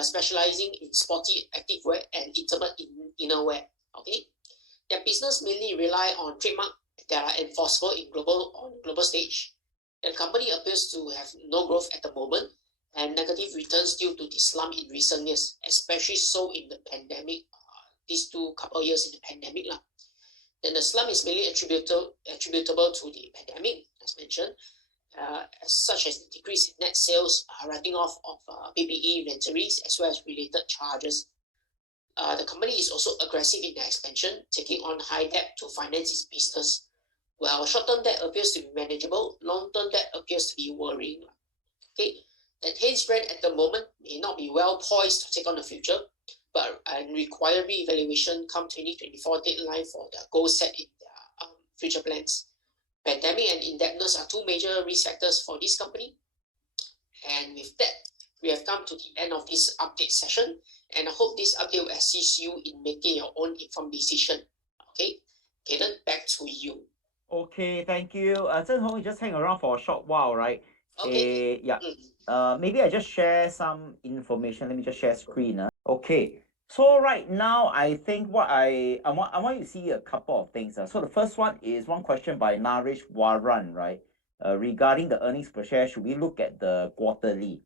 specializing in sporty activewear and intimate innerwear. Okay, their business mainly rely on trademark that are enforceable on global stage. The company appears to have no growth at the moment and negative returns due to the slump in recent years, especially so in the pandemic. These couple years in the pandemic lah. Then the slump is mainly attributable to the pandemic, as mentioned, such as the decrease in net sales, writing off of PPE inventories, as well as related charges. The company is also aggressive in their expansion, taking on high debt to finance its business. While short-term debt appears to be manageable, long-term debt appears to be worrying. Okay, that Hanesbrands at the moment may not be well poised to take on the future, but require re-evaluation come 2024 deadline for the goal set in their future plans. Pandemic and indebtedness are two major risk factors for this company. And with that, we have come to the end of this update session, and I hope this update will assist you in making your own informed decision. Okay, Cayden, back to you. Okay, thank you. Zhen Hong, you just hang around for a short while, right? Okay. Yeah. Maybe I just share some information. Let me just share screen. Okay. So right now, I think what I want you to see a couple of things. So the first one is one question by Naresh Waran, right? Regarding the earnings per share, should we look at the quarterly?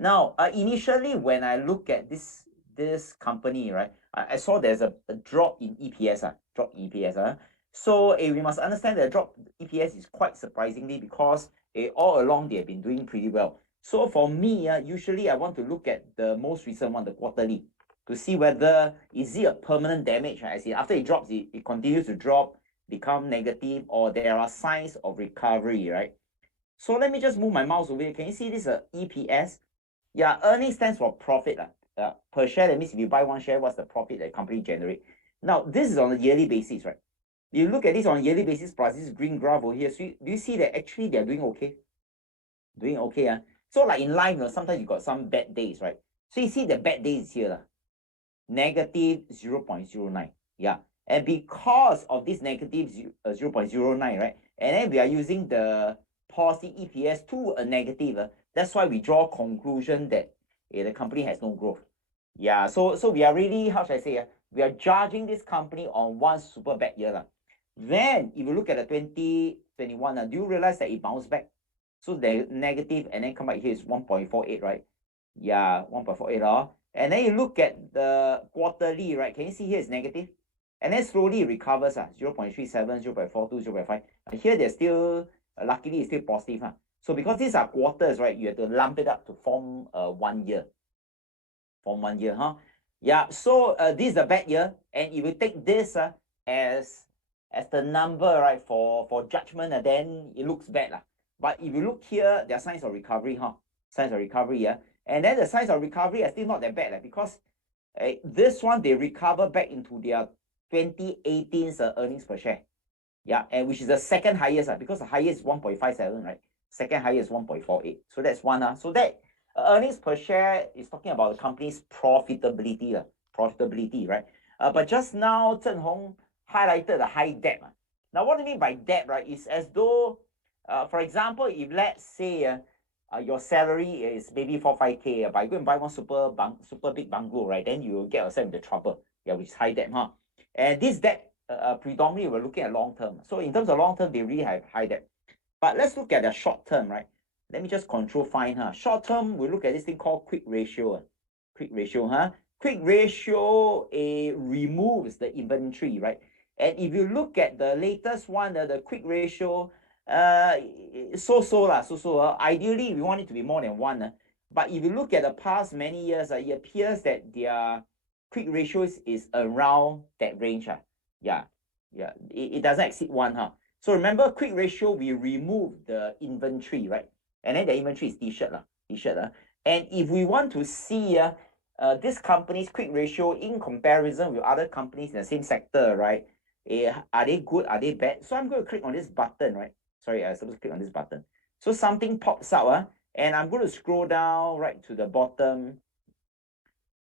Now, initially when I look at this company, right, I saw there's a drop in EPS. So we must understand that drop EPS is quite surprisingly because all along they have been doing pretty well. So for me, usually I want to look at the most recent one, the quarterly, to see whether is it a permanent damage. I see after it drops, it continues to drop, become negative, or there are signs of recovery, right? So let me just move my mouse over here. Can you see this EPS? Yeah, earnings stands for profit per share. That means if you buy one share, what's the profit that the company generate? Now, this is on a yearly basis, right? You look at this on a yearly basis plus this green graph over here. So do you see that actually they're doing okay? Doing okay. So like in life, sometimes you got some bad days, right? So you see the bad days here, negative 0.09. Yeah. And because of this negative 0.09, right? And then we are using the policy EPS to a negative. That's why we draw conclusion that the company has no growth. Yeah. So we are really, how should I say, we are judging this company on one super bad year. Then if you look at the 2021, do you realize that it bounced back? So the negative and then come back here is 1.48, right? Yeah, 1.48. And then you look at the quarterly, right? Can you see here is negative? And then slowly it recovers, 0.37, 0.42, 0.5. Here they're still, luckily it's still positive. So because these are quarters, right, you have to lump it up to form 1 year. Form 1 year, Yeah, so this is a bad year. And if you take this as the number, right, for judgment, then it looks bad. But if you look here, there are signs of recovery, Signs of recovery, yeah. And then the signs of recovery are still not that bad, because this one, they recover back into their 2018's earnings per share. Yeah, and which is the second highest, because the highest is 1.57, right? Second highest is 1.48. So that's one. So that earnings per share is talking about the company's profitability, right? But just now, Zhen Hong highlighted the high debt. Now, what do you mean by debt, right? It's as though, for example, if let's say your salary is maybe 4-5K, but you go and buy one super big bungalow, right? Then you will get yourself into trouble, which is high debt, And this debt, predominantly we're looking at long term. So in terms of long term, they really have high debt. But let's look at the short term, right? Let me just control find. Short term, we look at this thing called quick ratio. Quick ratio, Quick ratio removes the inventory, right? And if you look at the latest one, the quick ratio, so. Ideally, we want it to be more than 1. But if you look at the past many years, it appears that their quick ratios is around that range. Yeah. It doesn't exceed 1. So remember, quick ratio, we remove the inventory, right? And then the inventory is T-shirt. And if we want to see this company's quick ratio in comparison with other companies in the same sector, right? Are they good? Are they bad? So I'm going to click on this button, right? Sorry, I'm supposed to click on this button. So something pops out, and I'm going to scroll down right to the bottom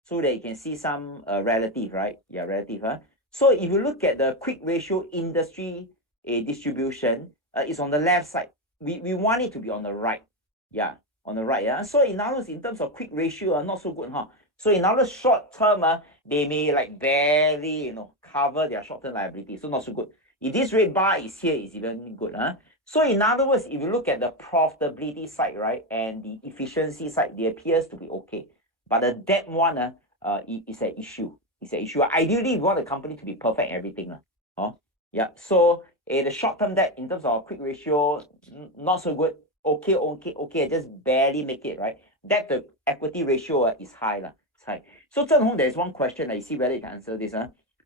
so that you can see some relative, right? Yeah, relative. So if you look at the quick ratio industry distribution, it's on the left side. We want it to be on the right. Yeah, on the right. So in other words, in terms of quick ratio, not so good, huh? So in other short term, they may like barely, cover their short-term liability. So not so good. If this red bar is here, it's even good. So in other words, if you look at the profitability side, right, and the efficiency side, they appears to be okay. But the debt one is an issue. It's an issue. Ideally, we want the company to be perfect everything. Yeah. So the short-term debt in terms of quick ratio, not so good. Okay, just barely make it, right? Debt to equity ratio is high. It's high. So Zhen Hong, there's one question. I see whether you can answer this.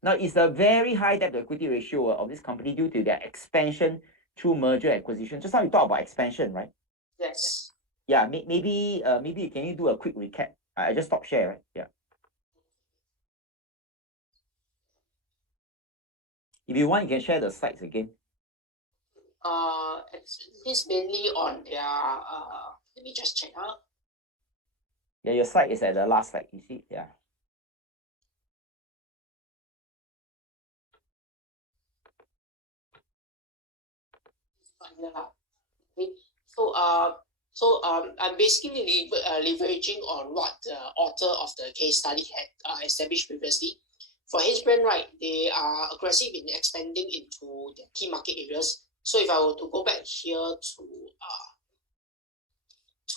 Now, is the very high debt to equity ratio of this company due to their expansion through merger acquisition? Just now you talk about expansion, right? Yes. Yeah, maybe can you do a quick recap? I just stop share, right? Yeah. If you want, you can share the slides again. It's mainly on their let me just check out. Yeah, your slide is at the last slide, you see? Yeah. Okay. So I'm basically leveraging on what the author of the case study had established previously. For Hanesbrands, right, they are aggressive in expanding into the key market areas. So if I were to go back here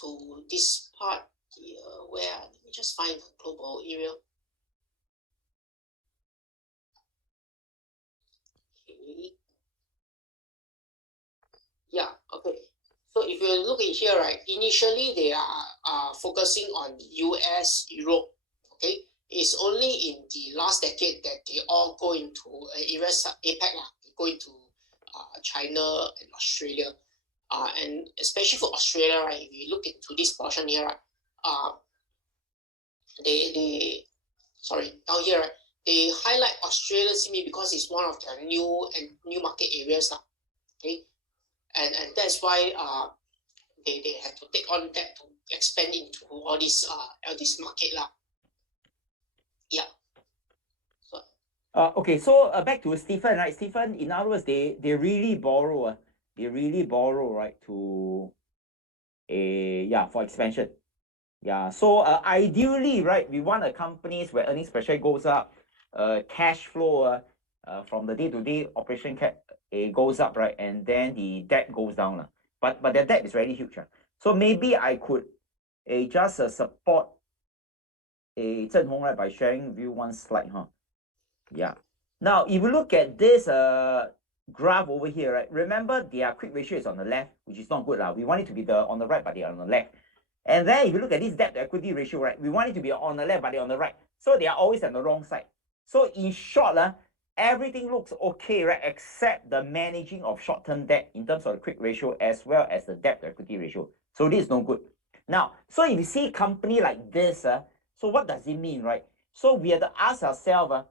to this part here, where let me just find the global area. Okay. Yeah. Okay. So if you look at here, right, initially they are focusing on US, Europe. Okay, it's only in the last decade that they all go into areas APAC, go into China and Australia, and especially for Australia, right? If you look into this portion here, right, they sorry down here, right, they highlight Australia to me because it's one of their new market areas, okay, and that's why they have to take on that to expand into all this market lah. Yeah. Okay, so back to Stephen, right? Stephen, in other words, they really borrow, right, to for expansion. Yeah, so ideally, right, we want a companies where earnings per share goes up, cash flow from the day-to-day operation goes up, right, and then the debt goes down. But their debt is really huge. So maybe I could just support Zhen Hong, right, by sharing with you one slide, Yeah. Now, if you look at this graph over here, right, remember their quick ratio is on the left, which is not good. We want it to be on the right, but they are on the left. And then if you look at this debt to equity ratio, right, we want it to be on the left, but they're on the right. So they are always on the wrong side. So in short, everything looks okay, right, except the managing of short-term debt in terms of the quick ratio as well as the debt to equity ratio. So this is no good. Now, so if you see a company like this, so what does it mean, right? So we have to ask ourselves,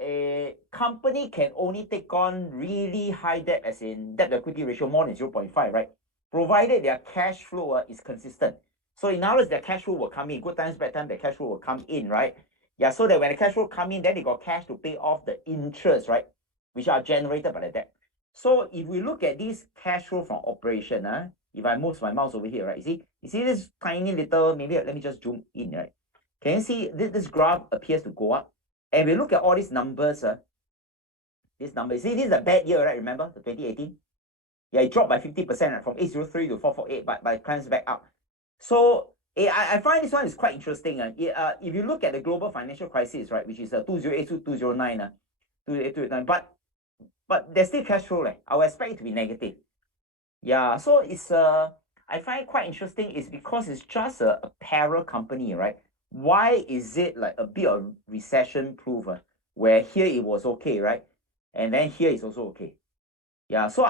a company can only take on really high debt, as in debt to equity ratio more than 0.5, right? Provided their cash flow is consistent. So in other words, their cash flow will come in. Good times, bad times, their cash flow will come in, right? Yeah, so that when the cash flow come in, then they got cash to pay off the interest, right? Which are generated by the debt. So if we look at this cash flow from operation, if I move my mouse over here, right? You see this tiny little, maybe let me just zoom in, right? Can you see this graph appears to go up? And we look at all these numbers, this number, see, this is a bad year, right? Remember, the 2018? Yeah, it dropped by 50%, right? From 803 to 448, but it climbs back up. So I find this one is quite interesting. If you look at the global financial crisis, right, which is 2008 to 2009, 2008, but there's still cash flow, right? I would expect it to be negative. Yeah, so it's I find it quite interesting is because it's just a apparel company, right? Why is it like a bit of recession proof, where here it was okay, right? And then here it's also okay. Yeah, so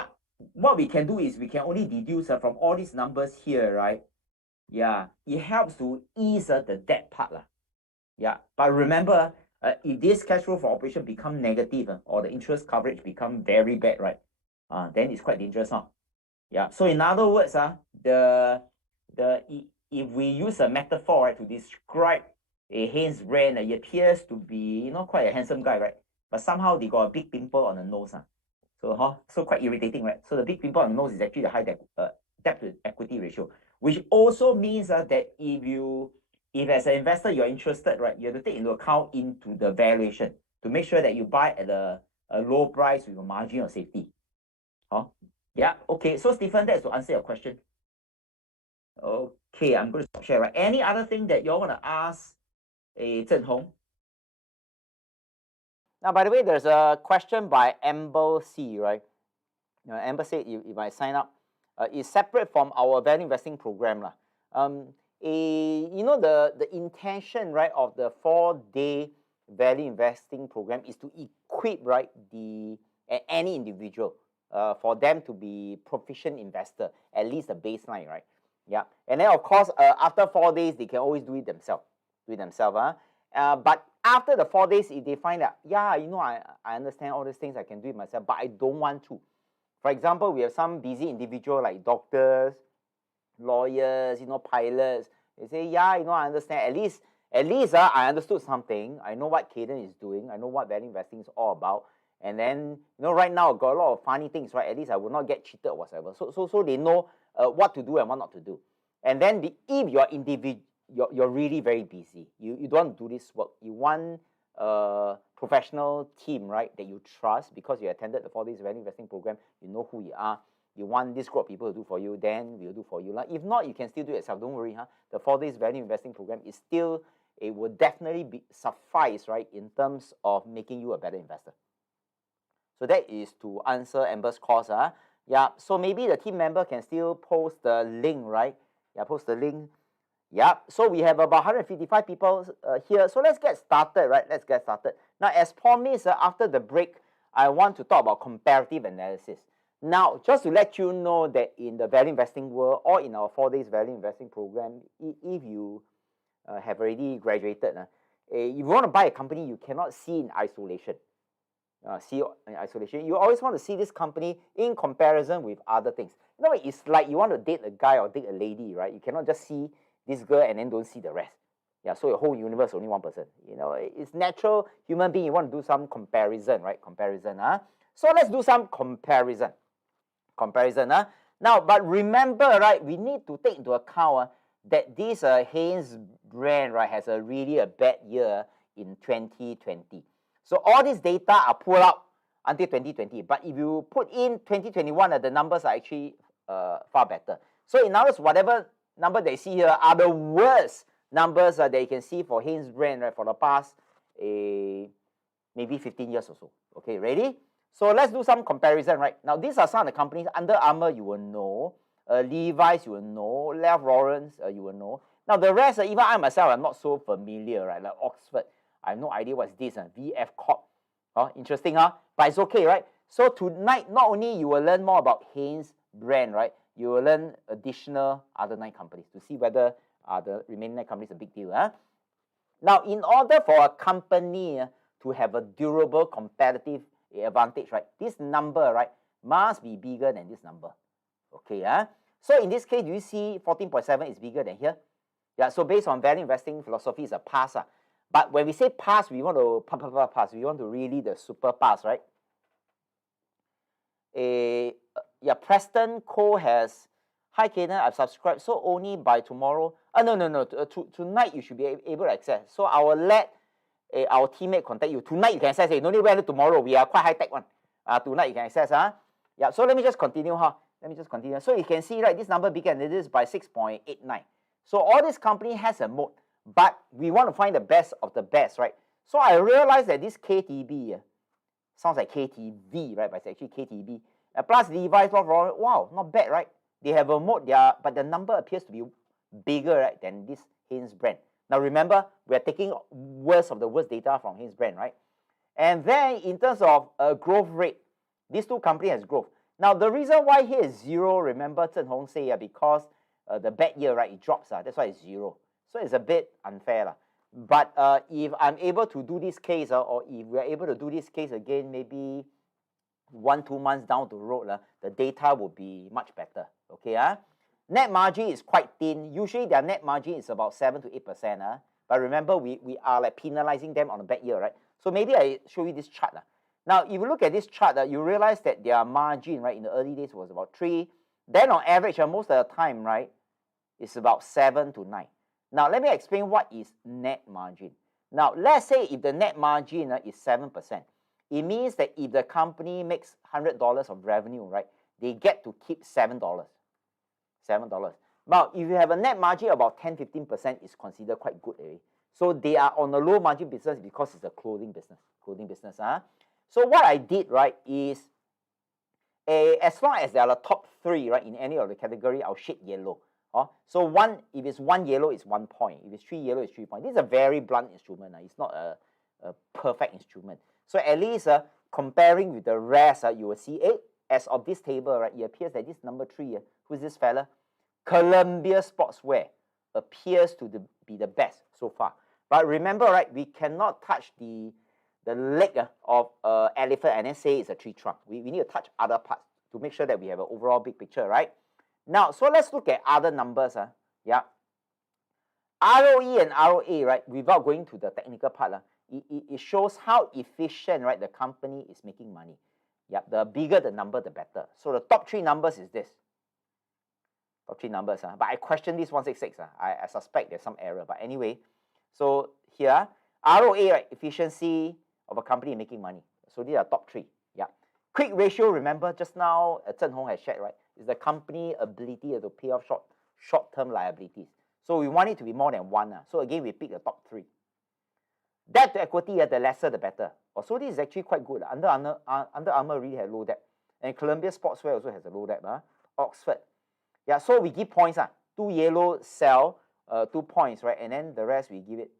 what we can do is we can only deduce from all these numbers here, right? Yeah, it helps to ease the debt part. Yeah, but remember, if this cash flow for operation become negative or the interest coverage become very bad, right? Then it's quite dangerous, huh? Yeah, so in other words, if we use a metaphor, right, to describe a Hanesbrands, it appears to be, quite a handsome guy, right? But somehow they got a big pimple on the nose. So quite irritating, right? So the big pimple on the nose is actually the high debt to equity ratio. which also means that if as an investor you're interested, right, you have to take into account into the valuation to make sure that you buy at a low price with a margin of safety. Yeah, okay, so Stephen, that's to answer your question. Okay, I'm going to stop share, right? Any other thing that you all want to ask Zhen Hong? Now, by the way, there's a question by Amber C, right? Amber said if I sign up, it's separate from our value investing program. You know, the intention, right, of the 4-day value investing program is to equip, right, any individual for them to be proficient investor, at least the baseline, right? Yeah, and then of course, after 4 days, they can always do it themselves. But after the 4 days, if they find that, yeah, you know, I understand all these things, I can do it myself, but I don't want to. For example, we have some busy individual like doctors, lawyers, you know, pilots. They say, yeah, you know, I understand. At least I understood something. I know what Cayden is doing. I know what value investing is all about. And then, you know, right now, I've got a lot of funny things, right? At least I will not get cheated or whatever. So they know what to do and what not to do. And then if you're individual, you're really very busy. You don't want to do this work. You want a professional team, right, that you trust because you attended the 4 days value investing program. You know who you are. You want this group of people to do for you, then we'll do for you. If not, you can still do it yourself. Don't worry. The 4 days value investing program is still, it will definitely suffice, right, in terms of making you a better investor. So that is to answer Amber's course. Yeah, so maybe the team member can still post the link, right? Yeah, post the link. Yeah, so we have about 155 people here. So let's get started, right? Let's get started. Now, as promised, after the break, I want to talk about comparative analysis. Now, just to let you know that in the value investing world or in our 4 days value investing program, if you have already graduated, if you want to buy a company, you cannot see in isolation. You always want to see this company in comparison with other things. You know, it's like you want to date a guy or date a lady, right? You cannot just see this girl and then don't see the rest. Yeah, so your whole universe only one person. You know, it's natural human being. You want to do some comparison, right? So let's do some comparison. Now, but remember, right? We need to take into account that this Hanesbrands, right, has really a bad year in 2020. So all this data are pulled out until 2020. But if you put in 2021, the numbers are actually far better. So in other words, whatever number they see here are the worst numbers that you can see for Hanesbrands, right, for the past maybe 15 years or so. Okay, ready? So let's do some comparison, right? Now, these are some of the companies. Under Armour, you will know. Levi's, you will know. Ralph Lauren, you will know. Now, the rest, even I myself, I'm not so familiar, right? Like Oxford, I have no idea what's this. VF Corp. Interesting, but it's okay, right? So tonight, not only you will learn more about Hanesbrands, right? You will learn additional other 9 companies to see whether the remaining 9 companies are a big deal. Now, in order for a company to have a durable competitive advantage, right, this number, right, must be bigger than this number. Okay, so in this case, do you see 14.7 is bigger than here? Yeah, so based on value investing philosophy, it's a pass. But when we say pass, we want to pass. We want to really the super pass, right? Yeah, Preston Cole has, hi Cayden, I've subscribed, so only by tomorrow. No. Tonight you should be able to access. So I will let our teammate contact you. Tonight you can access it. No need wait tomorrow. We are quite high tech one. Tonight you can access. Yeah, so let me just continue. So you can see, right, this number bigger than this by 6.89. So all this company has a mode, but we want to find the best of the best, right? So I realized that this KTB sounds like KTV, right? But it's actually KTB. Plus Levi's, wow, not bad, right? They have a mode, but the number appears to be bigger, right, than this Hanesbrands. Now remember, we are taking worst of the worst data from Hanesbrands, right? And then in terms of growth rate, these 2 companies has growth. Now the reason why here is 0, remember Zhen Hong say, because the bad year, right, it drops. That's why it's 0. So it's a bit unfair. But if I'm able to do this case, or if we're able to do this case again, maybe 1-2 months down the road, the data will be much better. Okay, net margin is quite thin. Usually their net margin is about 7 to 8%. But remember, we are like penalizing them on a bad year, right? So maybe I show you this chart. Now, if you look at this chart, you realize that their margin, right, in the early days was about 3. Then on average, most of the time, right, is about 7 to 9. Now, let me explain what is net margin. Now, let's say if the net margin is 7%, it means that if the company makes $100 of revenue, right, they get to keep $7. $7. Now, if you have a net margin about 10-15%, it's considered quite good already. So they are on a low margin business because it's a clothing business. So what I did, right, is as long as they are the top 3, right, in any of the category, I'll shade yellow. So if it's 1 yellow, it's 1 point. If it's 3 yellow, it's 3 points. This is a very blunt instrument. It's not a perfect instrument. So at least comparing with the rest, you will see, as of this table, right, it appears that this number 3, who's this fella? Columbia Sportswear appears to be the best so far. But remember, right, we cannot touch the leg of an elephant and then say it's a tree trunk. We need to touch other parts to make sure that we have an overall big picture, right? Now, so let's look at other numbers. Yeah. ROE and ROA, right, without going to the technical part, it shows how efficient, right, the company is making money. Yeah, the bigger the number, the better. So the top 3 numbers is this. Top 3 numbers. But I question this 166. I suspect there's some error. But anyway, so here, ROA, right, efficiency of a company making money. So these are top 3. Yeah. Quick ratio, remember just now Zhen Hong has shared, right, is the company ability to pay off short-term liabilities. So we want it to be more than 1. So again, we pick the top 3. Debt to equity, the lesser the better. So this is actually quite good. Under Armour really has low debt. And Columbia Sportswear also has a low debt. Oxford. Yeah, so we give points. 2 yellow sell, 2 points, right? And then the rest we give it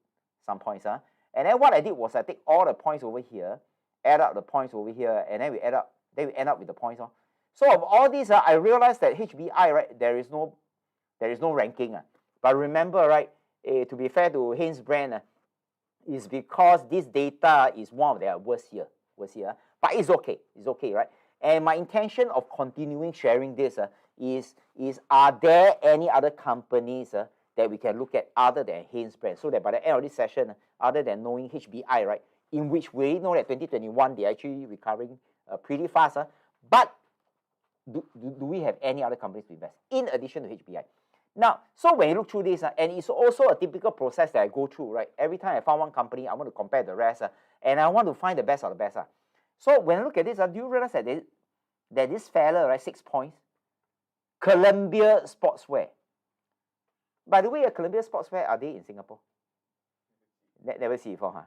some points. And then what I did was I take all the points over here, add up the points over here, and then we end up with the points. So of all these, I realized that HBI, right, there is no ranking. But remember, right, to be fair to Hanesbrands, is because this data is one of their worst year. But it's okay, right? And my intention of continuing sharing this is are there any other companies that we can look at other than Hanesbrands, so that by the end of this session, other than knowing HBI, right, in which we know that 2021 they're actually recovering pretty fast, but do we have any other companies to invest in addition to HBI? Now, so when you look through this, and it's also a typical process that I go through, right? Every time I found one company, I want to compare the rest, and I want to find the best of the best. So when I look at this, do you realize that this fella, right, 6 points, Columbia Sportswear. By the way, Columbia Sportswear, are they in Singapore? Never see before,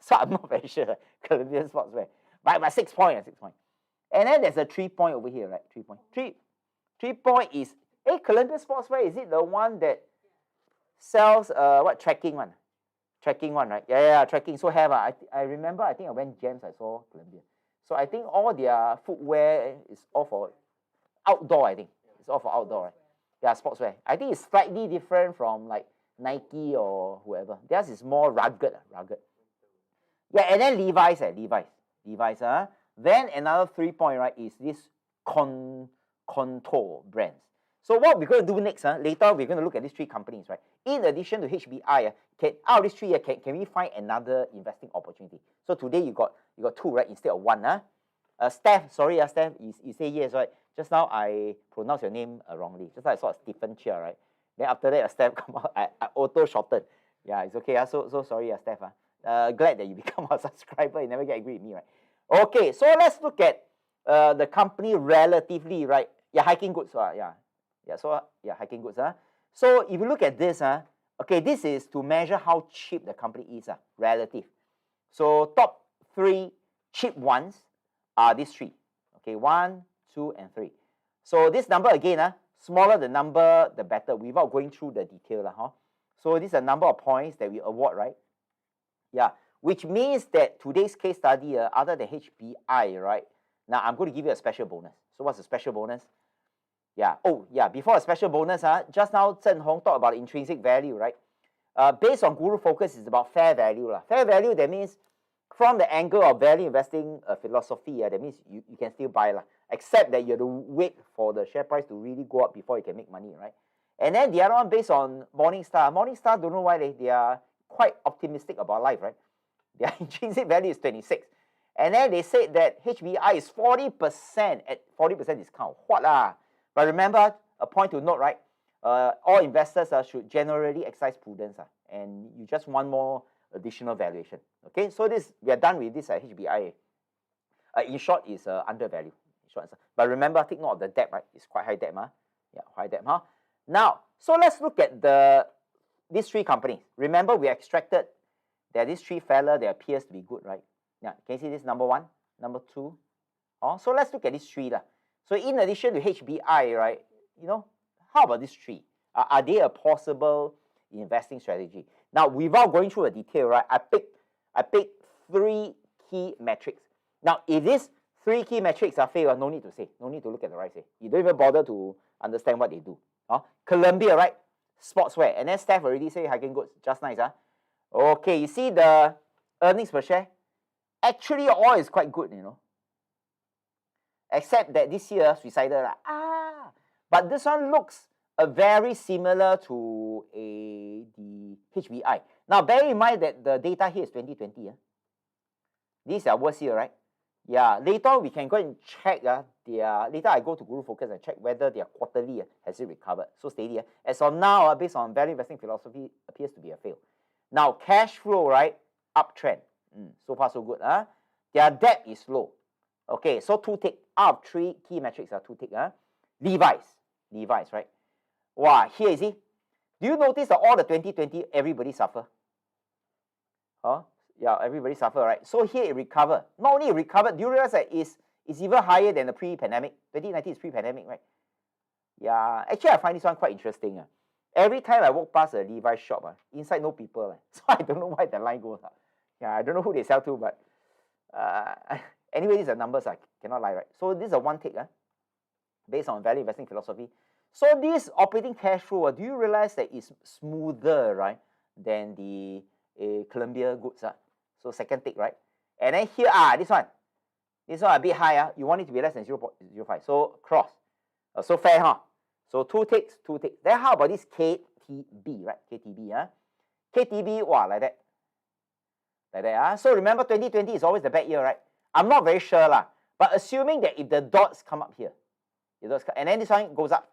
So I'm not very sure. Columbia Sportswear. But 6 points, 6 points. And then there's a 3 point over here, right? 3 point. 3 point is, Columbia Sportswear, is it the one that sells tracking one? Tracking one, right? Yeah, tracking. So have I remember, I think I went Gems, I saw Columbia. So I think all their footwear is all for outdoor, I think. It's all for outdoor, right? Yeah, sportswear. I think it's slightly different from like Nike or whoever. Theirs is more rugged. Yeah, and then Levi's. Then another 3 point, right, is this Contour brands. So what we're going to do next, later we're going to look at these 3 companies, right? In addition to HBI, out of these 3, can we find another investing opportunity? So today you got 2, right, instead of 1. Steph, sorry, Steph, you say yes, right? Just now I pronounced your name wrongly. Just like I saw Stephen Chia, right? Then after that, Steph come out, I auto shortened. Yeah, it's okay. So sorry, Steph. Glad that you become a subscriber. You never get angry with me, right? Okay, so let's look at the company relatively, right? Yeah, hiking goods. Hiking goods. So if you look at this, okay, this is to measure how cheap the company is, relative. So top 3 cheap ones are these 3. Okay, 1, 2, and 3. So this number again, smaller the number, the better, without going through the detail. So this is a number of points that we award, right? Yeah, which means that today's case study, other than HBI, right? Now I'm going to give you a special bonus. So what's the special bonus? Yeah. Oh, yeah. Before a special bonus, just now Zhen Hong talked about intrinsic value, right? Based on Guru Focus, it's about fair value. Fair value, that means from the angle of value investing philosophy, that means you can still buy, except that you have to wait for the share price to really go up before you can make money, right? And then the other one based on Morningstar. Morningstar, don't know why they are quite optimistic about life, right? Their intrinsic value is 26. And then they said that HBI is 40% at 40% discount. What lah? But remember, a point to note, right? all investors should generally exercise prudence, and you just want more additional valuation. Okay, so this we are done with this HBI. In short, is undervalued. But remember, take note of the debt, right? It's quite high debt, yeah, high debt, Now, so let's look at these three companies. Remember, we extracted that these three fella, they appears to be good, right? Yeah, can you see this number one, number two? So let's look at these three. So in addition to HBI, right, how about these three? Are they a possible investing strategy? Now, without going through the detail, right, I picked three key metrics. Now, if these three key metrics are failed, no need to say, no need to look at the right say. You don't even bother to understand what they do. Columbia, right, sportswear, and then Steph already say hiking goods, just nice, Okay, you see the earnings per share? Actually, all is quite good, except that this year suicidal, but this one looks very similar to the HBI. Now, bear in mind that the data here is 2020. These are worst year, right? Yeah, later we can go and check later I go to Guru Focus and check whether their quarterly has it recovered. So steady. As of now, based on value investing philosophy, appears to be a fail. Now, cash flow, right? Uptrend. So far, so good. Their debt is low. Okay, so two tick. Out of three key metrics are two tick. Levi's, right? Wow, here you see. Do you notice that all the 2020, everybody suffer? Yeah, everybody suffer, right? So here it recovered. Not only it recovered, do you realize that it's even higher than the pre-pandemic? 2019 is pre-pandemic, right? Yeah, actually I find this one quite interesting. Every time I walk past a Levi's shop, inside no people. So I don't know why the line goes up. Yeah, I don't know who they sell to, but anyway, these are numbers. I cannot lie, right? So this is a one take, based on value investing philosophy. So this operating cash flow, do you realize that it's smoother, right, than the Columbia goods? So second tick, right? And then here, this one a bit higher. You want it to be less than 0.05. So cross. So fair, So two ticks. Then how about this KTB, right? KTB, KTB, like that. So remember, 2020 is always the bad year, right? I'm not very sure, but assuming that if the dots come up here, and then this one goes up,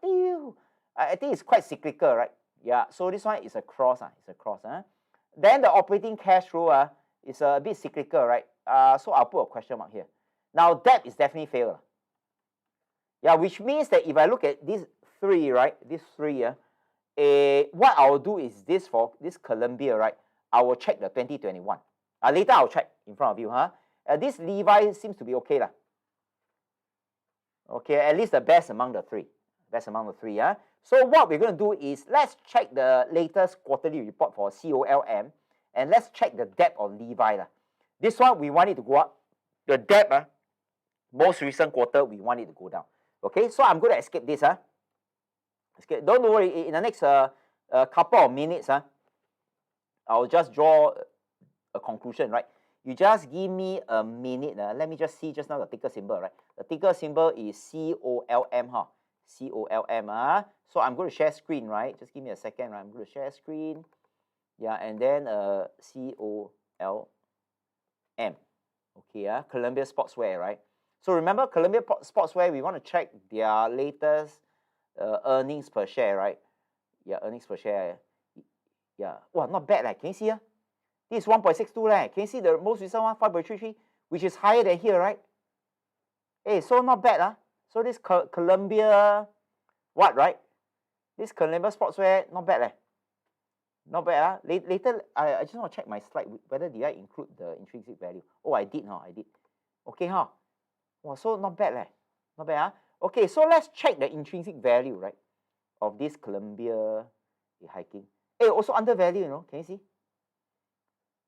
I think it's quite cyclical, right? Yeah, so this one is a cross. Then the operating cash flow is a bit cyclical, right? So I'll put a question mark here. Now, debt is definitely failed. Yeah, which means that if I look at these three, right? These three, what I'll do is this for this Columbia, right? I will check the 2021. Later I'll check in front of you, this Levi seems to be okay, Okay, at least the best among the three. So what we're going to do is let's check the latest quarterly report for COLM, and let's check the debt on Levi. This one, we want it to go up. The debt, most recent quarter, we want it to go down. Okay, so I'm going to escape this. Don't worry, in the next couple of minutes, I'll just draw a conclusion, right? You just give me a minute. Let me just see just now the ticker symbol, right? The ticker symbol is COLM, COLM. So I'm going to share screen, right? Just give me a second, right? I'm going to share screen. Yeah, and then COLM. Okay, Columbia Sportswear, right? So remember, Columbia Sportswear, we want to check their latest earnings per share, right? Yeah, earnings per share. Yeah, wow, not bad. Can you see? This is 1.62. Can you see the most recent one, 5.33, which is higher than here, right? Hey, so not bad. So this Columbia, what, right? This Columbia Sportswear, not bad. Not bad. Later, I just want to check my slide, whether did I include the intrinsic value. Oh, I did, I did. Okay, Wow, so not bad, Not bad, Okay, so let's check the intrinsic value, right, of this Columbia hiking. Hey, also undervalued, can you see?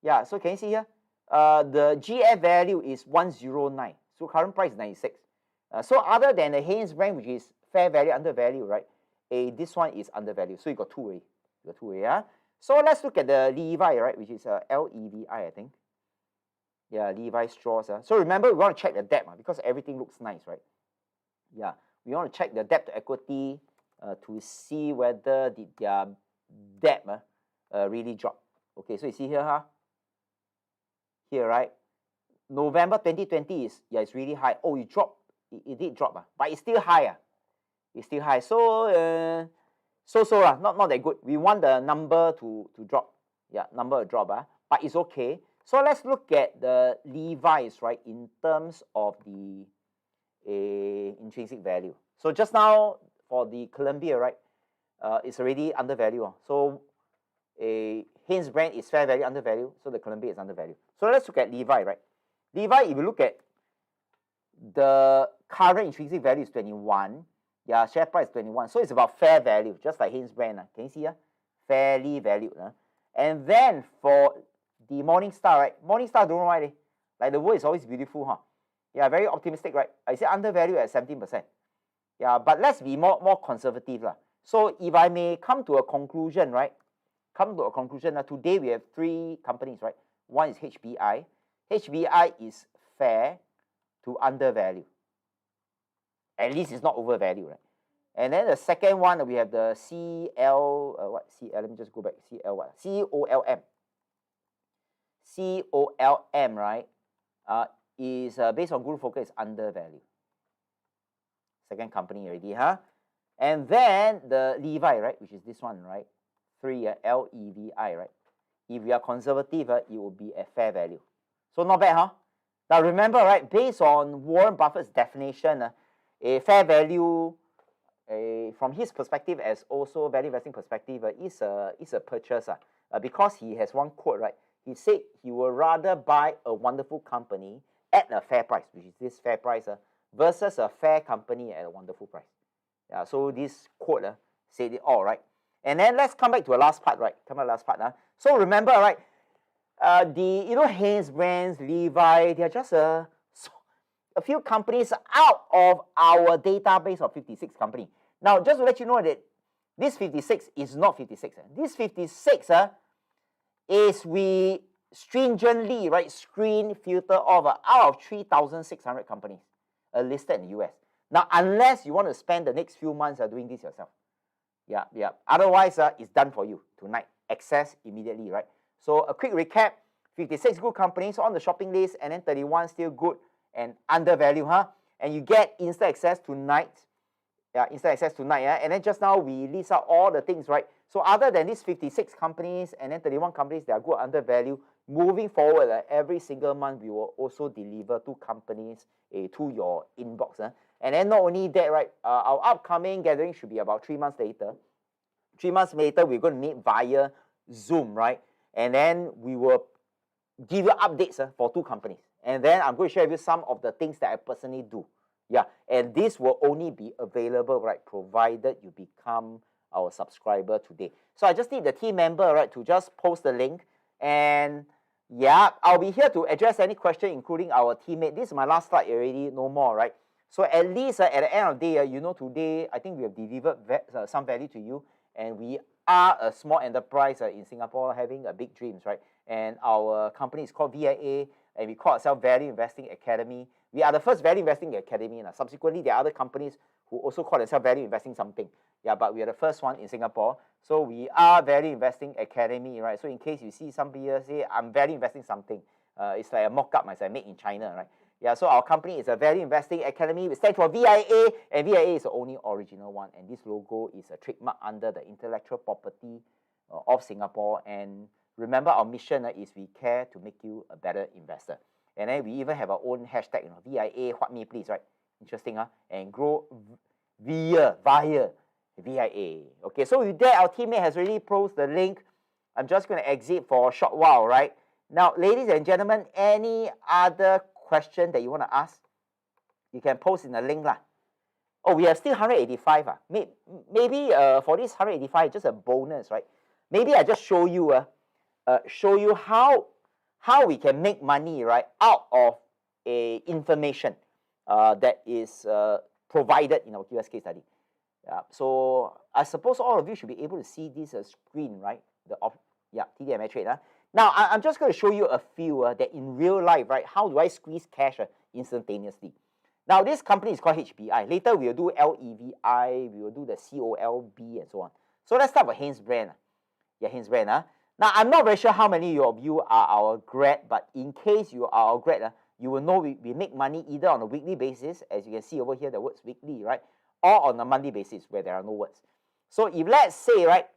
Yeah, so can you see here? The GF value is 109. So current price is 96. So other than the Hanesbrands, which is fair value, undervalue, right? This one is undervalued. So you got two way. So let's look at the Levi, right? Which is LEVI, I think. Yeah, Levi straws. So remember, we want to check the debt because everything looks nice, right? Yeah, we want to check the debt to equity to see whether their debt really dropped. Okay, so you see here, Here, right? November 2020 is, it's really high. Oh, it dropped. It did drop, but it's still high. It's still high. So so lah, not that good. We want the number to drop. Yeah, number to drop, but it's okay. So let's look at the Levi's, right, in terms of the intrinsic value. So just now for the Columbia, right, it's already undervalued. So Hanesbrands is fair value undervalued, so the Columbia is undervalued. So let's look at Levi, right? Levi, if you look at the current intrinsic value is 21, yeah, share price is 21, so it's about fair value, just like Hanesbrands. Can you see here? Fairly valued. And then for the Morningstar, right? Morningstar, don't know why, like the world is always beautiful, huh? Yeah, very optimistic, right? I say undervalued at 17%. Yeah, but let's be more conservative, lah. So if I may come to a conclusion, right? Today we have 3 companies, right? One is HBI. HBI is fair to undervalue. At least it's not overvalued, right? And then the second one, we have the let me just go back. COLM. COLM, right? Is based on Guru Focus, is undervalued. Second company already, huh? And then the Levi, right, which is this one, right? 3, LEVI, right? If we are conservative, it will be a fair value. So not bad, huh? Now remember, right, based on Warren Buffett's definition, a fair value, from his perspective as also value investing perspective, is a purchase. Because he has one quote, right? He said he would rather buy a wonderful company at a fair price, which is this fair price, versus a fair company at a wonderful price. Yeah, so this quote said it all, right? And then let's come back to the last part, right? So remember, right? Hanesbrands, Levi, they are just a few companies out of our database of 56 companies. Now, just to let you know that this 56 is not 56. This 56 is we stringently, right, screen, filter off out of 3,600 companies listed in the US. Now, unless you want to spend the next few months doing this yourself. Yeah. Otherwise, it's done for you tonight. Access immediately, right? So a quick recap, 56 good companies on the shopping list, and then 31 still good and undervalued, huh? And you get instant access tonight. Yeah, instant access tonight, yeah? And then just now we list out all the things, right? So other than these 56 companies and then 31 companies that are good undervalued, moving forward, every single month we will also deliver 2 companies to your inbox. And then not only that, right, our upcoming gathering should be about 3 months later. 3 months later, we're going to meet via Zoom, right? And then we will give you updates for 2 companies. And then I'm going to share with you some of the things that I personally do. Yeah, and this will only be available, right, provided you become our subscriber today. So I just need the team member, right, to just post the link. And yeah, I'll be here to address any question, including our teammate. This is my last slide already, no more, right? So at least at the end of the day, today, I think we have delivered some value to you. And we are a small enterprise in Singapore having big dreams, right? And our company is called ViA, and we call ourselves Value Investing Academy. We are the first Value Investing Academy. Subsequently, there are other companies who also call themselves Value Investing something. Yeah, but we are the first one in Singapore. So we are Value Investing Academy, right? So in case you see somebody say, I'm Value Investing something, it's like a mock-up, I say, made in China, right? Yeah, so our company is a Value Investing Academy. We stand for ViA, and ViA is the only original one. And this logo is a trademark under the intellectual property of Singapore. And remember, our mission is we care to make you a better investor. And then we even have our own hashtag, ViA, what me please, right? Interesting, and grow ViA. ViA. Okay, so with that, our teammate has already posted the link. I'm just going to exit for a short while, right? Now, ladies and gentlemen, any other question that you want to ask, you can post in the link. Oh, we have still 185. Maybe for this 185, just a bonus, right? Maybe I just show you how we can make money, right, out of information that is provided in our QS case study. So I suppose all of you should be able to see this screen, right? TDMA trade. Now, I'm just going to show you a few that in real life, right, how do I squeeze cash instantaneously? Now, this company is called HBI. Later, we will do LEVI, we will do the COLB, and so on. So let's start with Hanesbrands. Yeah, Hanesbrands. Now, I'm not very sure how many of you are our grad, but in case you are our grad, you will know we make money either on a weekly basis, as you can see over here, the words weekly, right, or on a monthly basis where there are no words. So if let's say, right,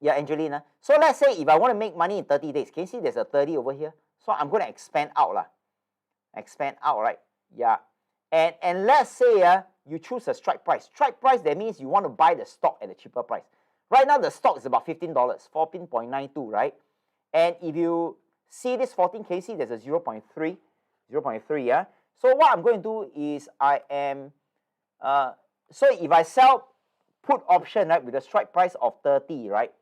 yeah, Angelina. So let's say if I want to make money in 30 days, can you see there's a 30 over here? So I'm going to expand out lah. Expand out, right? Yeah. And let's say you choose a strike price. Strike price, that means you want to buy the stock at a cheaper price. Right now, the stock is about $15, 14.92, right? And if you see this 14, can you see there's a 0.3? 0.3, yeah? So what I'm going to do is so if I sell put option, right, with a strike price of 30, right?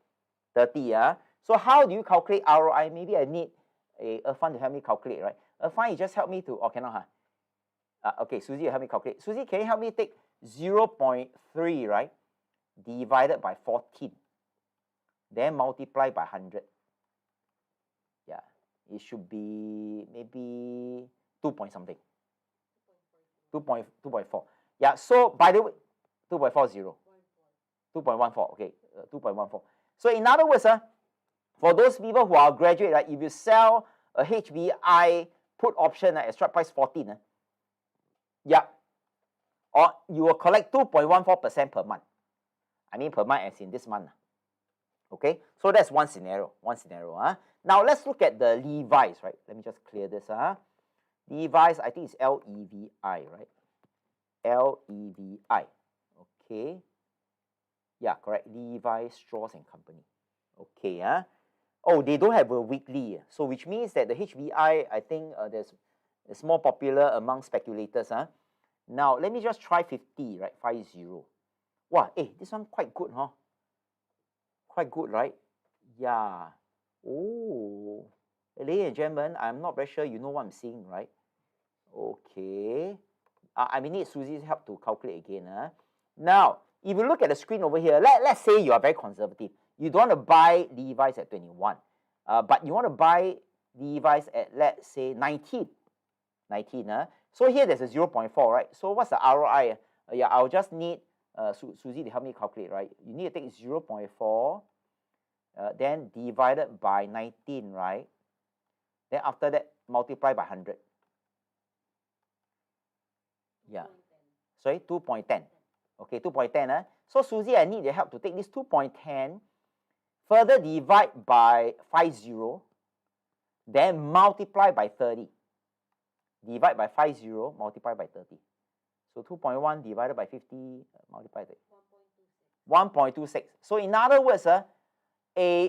30, yeah? So how do you calculate ROI? Maybe I need a fund to help me calculate, right? A fund, you just help me to, oh, cannot, huh? Okay, Susie, you help me calculate. Susie, can you help me take 0.3, right, divided by 14, then multiply by 100? Yeah, it should be maybe 2 point something. 2.4. Yeah, so by the way, 2.40. 2.14, okay, 2.14. So in other words, for those people who are graduate, right, if you sell a HBI put option at strike price 14, yeah, or you will collect 2.14% per month. I mean per month as in this month. Okay, so that's one scenario. Now let's look at the Levi's, right? Let me just clear this. Levi's, I think it's L-E-V-I, right? L-E-V-I. Okay. Yeah, correct. Levi's Strauss and Company. Okay. Oh, they don't have a weekly. So which means that the HBI, I think it's more popular among speculators. Now, let me just try 50, right? 50. Wow, this one quite good, huh? Quite good, right? Yeah. Oh, ladies and gentlemen, I'm not very sure you know what I'm seeing, right? Okay. I may need Susie's help to calculate again. Now, if you look at the screen over here, let's say you are very conservative. You don't want to buy Levi's at 21, but you want to buy Levi's at, let's say, 19. So here there's a 0.4, right? So what's the ROI? Yeah, I'll just need Susie to help me calculate, right? You need to take 0.4, then divided by 19, right? Then after that, multiply by 100. Yeah. Sorry, 2.10. Okay, 2.10. So Susie, I need your help to take this 2.10, further divide by 50, then multiply by 30. Divide by 50, multiply by 30. So 2.1 divided by 50, multiply by 1.26. So in other words, a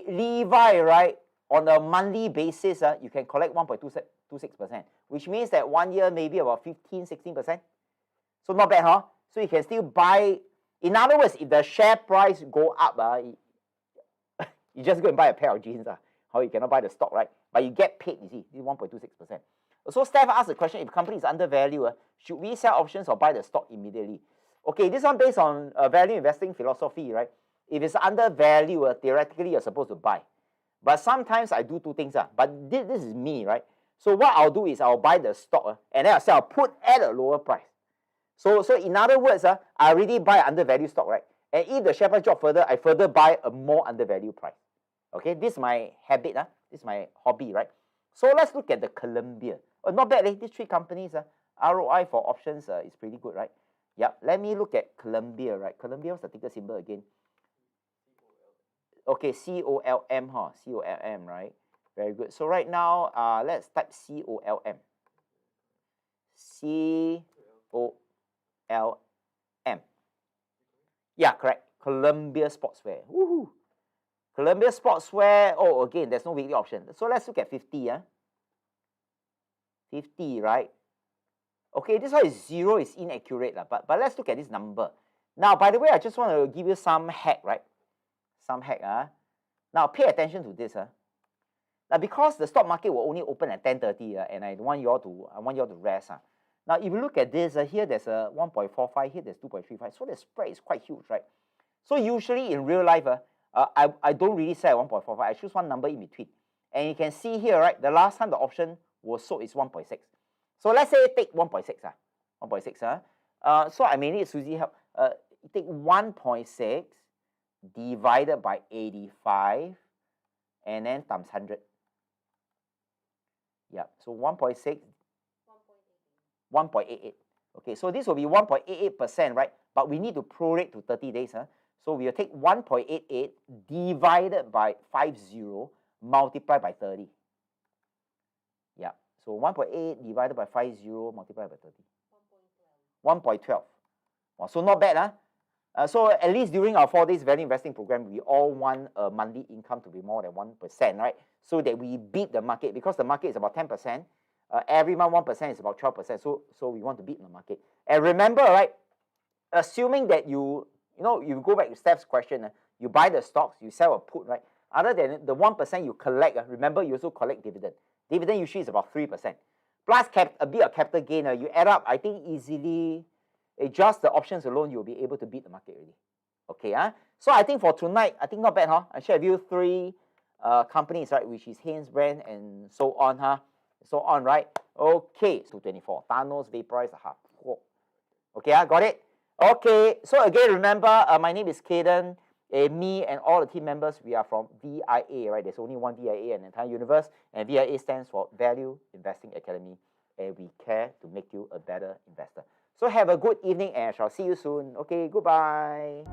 Levi, right, on a monthly basis, you can collect 1.26%, which means that 1 year maybe about 15, 16%. So not bad, huh? So you can still buy. In other words, if the share price go up, you just go and buy a pair of jeans. How you cannot buy the stock, right? But you get paid, you see, 1.26%. So Steph asked the question, if company is undervalued, should we sell options or buy the stock immediately? Okay, this one based on value investing philosophy, right? If it's undervalued, theoretically you're supposed to buy. But sometimes I do two things, but this is me, right? So what I'll do is I'll buy the stock and then I'll sell put at a lower price. So in other words, I already buy an undervalued stock, right? And if the share price drop further, I further buy a more undervalued price. Okay, this is my habit, this is my hobby, right? So let's look at the Columbia. Not bad, these three companies, ROI for options is pretty good, right? Yep, let me look at Columbia, right? Columbia, what's the ticker symbol again? Okay, COLM, COLM, right? Very good. So right now, let's type COLM. COLM. Yeah, correct. Columbia Sportswear. Woohoo! Columbia Sportswear. Oh, again, there's no weekly option. So let's look at 50. 50, right? Okay, this one is 0 is inaccurate, but let's look at this number. Now, by the way, I just want to give you some hack, right? Some hack. Now, pay attention to this. Now, because the stock market will only open at 10:30, and I want you all to rest. Now, if you look at this, here there's a 1.45, here there's 2.35. So the spread is quite huge, right? So usually in real life, I don't really sell at 1.45. I choose one number in between. And you can see here, right, the last time the option was sold is 1.6. So let's say take 1.6. 1.6. So I may need Susie help. Take 1.6 divided by 85 and then times 100. Yeah, so 1.6, 1.88. Okay, so this will be 1.88%, right? But we need to prorate to 30 days. Huh? So we will take 1.88 divided by 50 multiplied by 30. Yeah, so 1.8 divided by 50 multiplied by 30. 1.12. Wow, so not bad, huh? So at least during our 4 days value investing program, we all want a monthly income to be more than 1%, right? So that we beat the market, because the market is about 10%. Every month 1% is about 12%. So we want to beat the market. And remember, right? Assuming that you go back to Steph's question, you buy the stocks, you sell a put, right? Other than the 1% you collect, remember you also collect dividend. Dividend usually is about 3%. Plus a bit of capital gain, you add up, I think easily, just the options alone, you'll be able to beat the market already. Okay, so I think for tonight, I think not bad, huh? I share with you 3 companies, right, which is Hanesbrands and so on, huh? So on, right? Okay, 224. Thanos Vaporize the half. Whoa. Okay, got it? Okay, so again, remember, my name is Cayden. Me and all the team members, we are from ViA, right? There's only one ViA in the entire universe, and ViA stands for Value Investing Academy, and we care to make you a better investor. So have a good evening, and I shall see you soon. Okay, goodbye.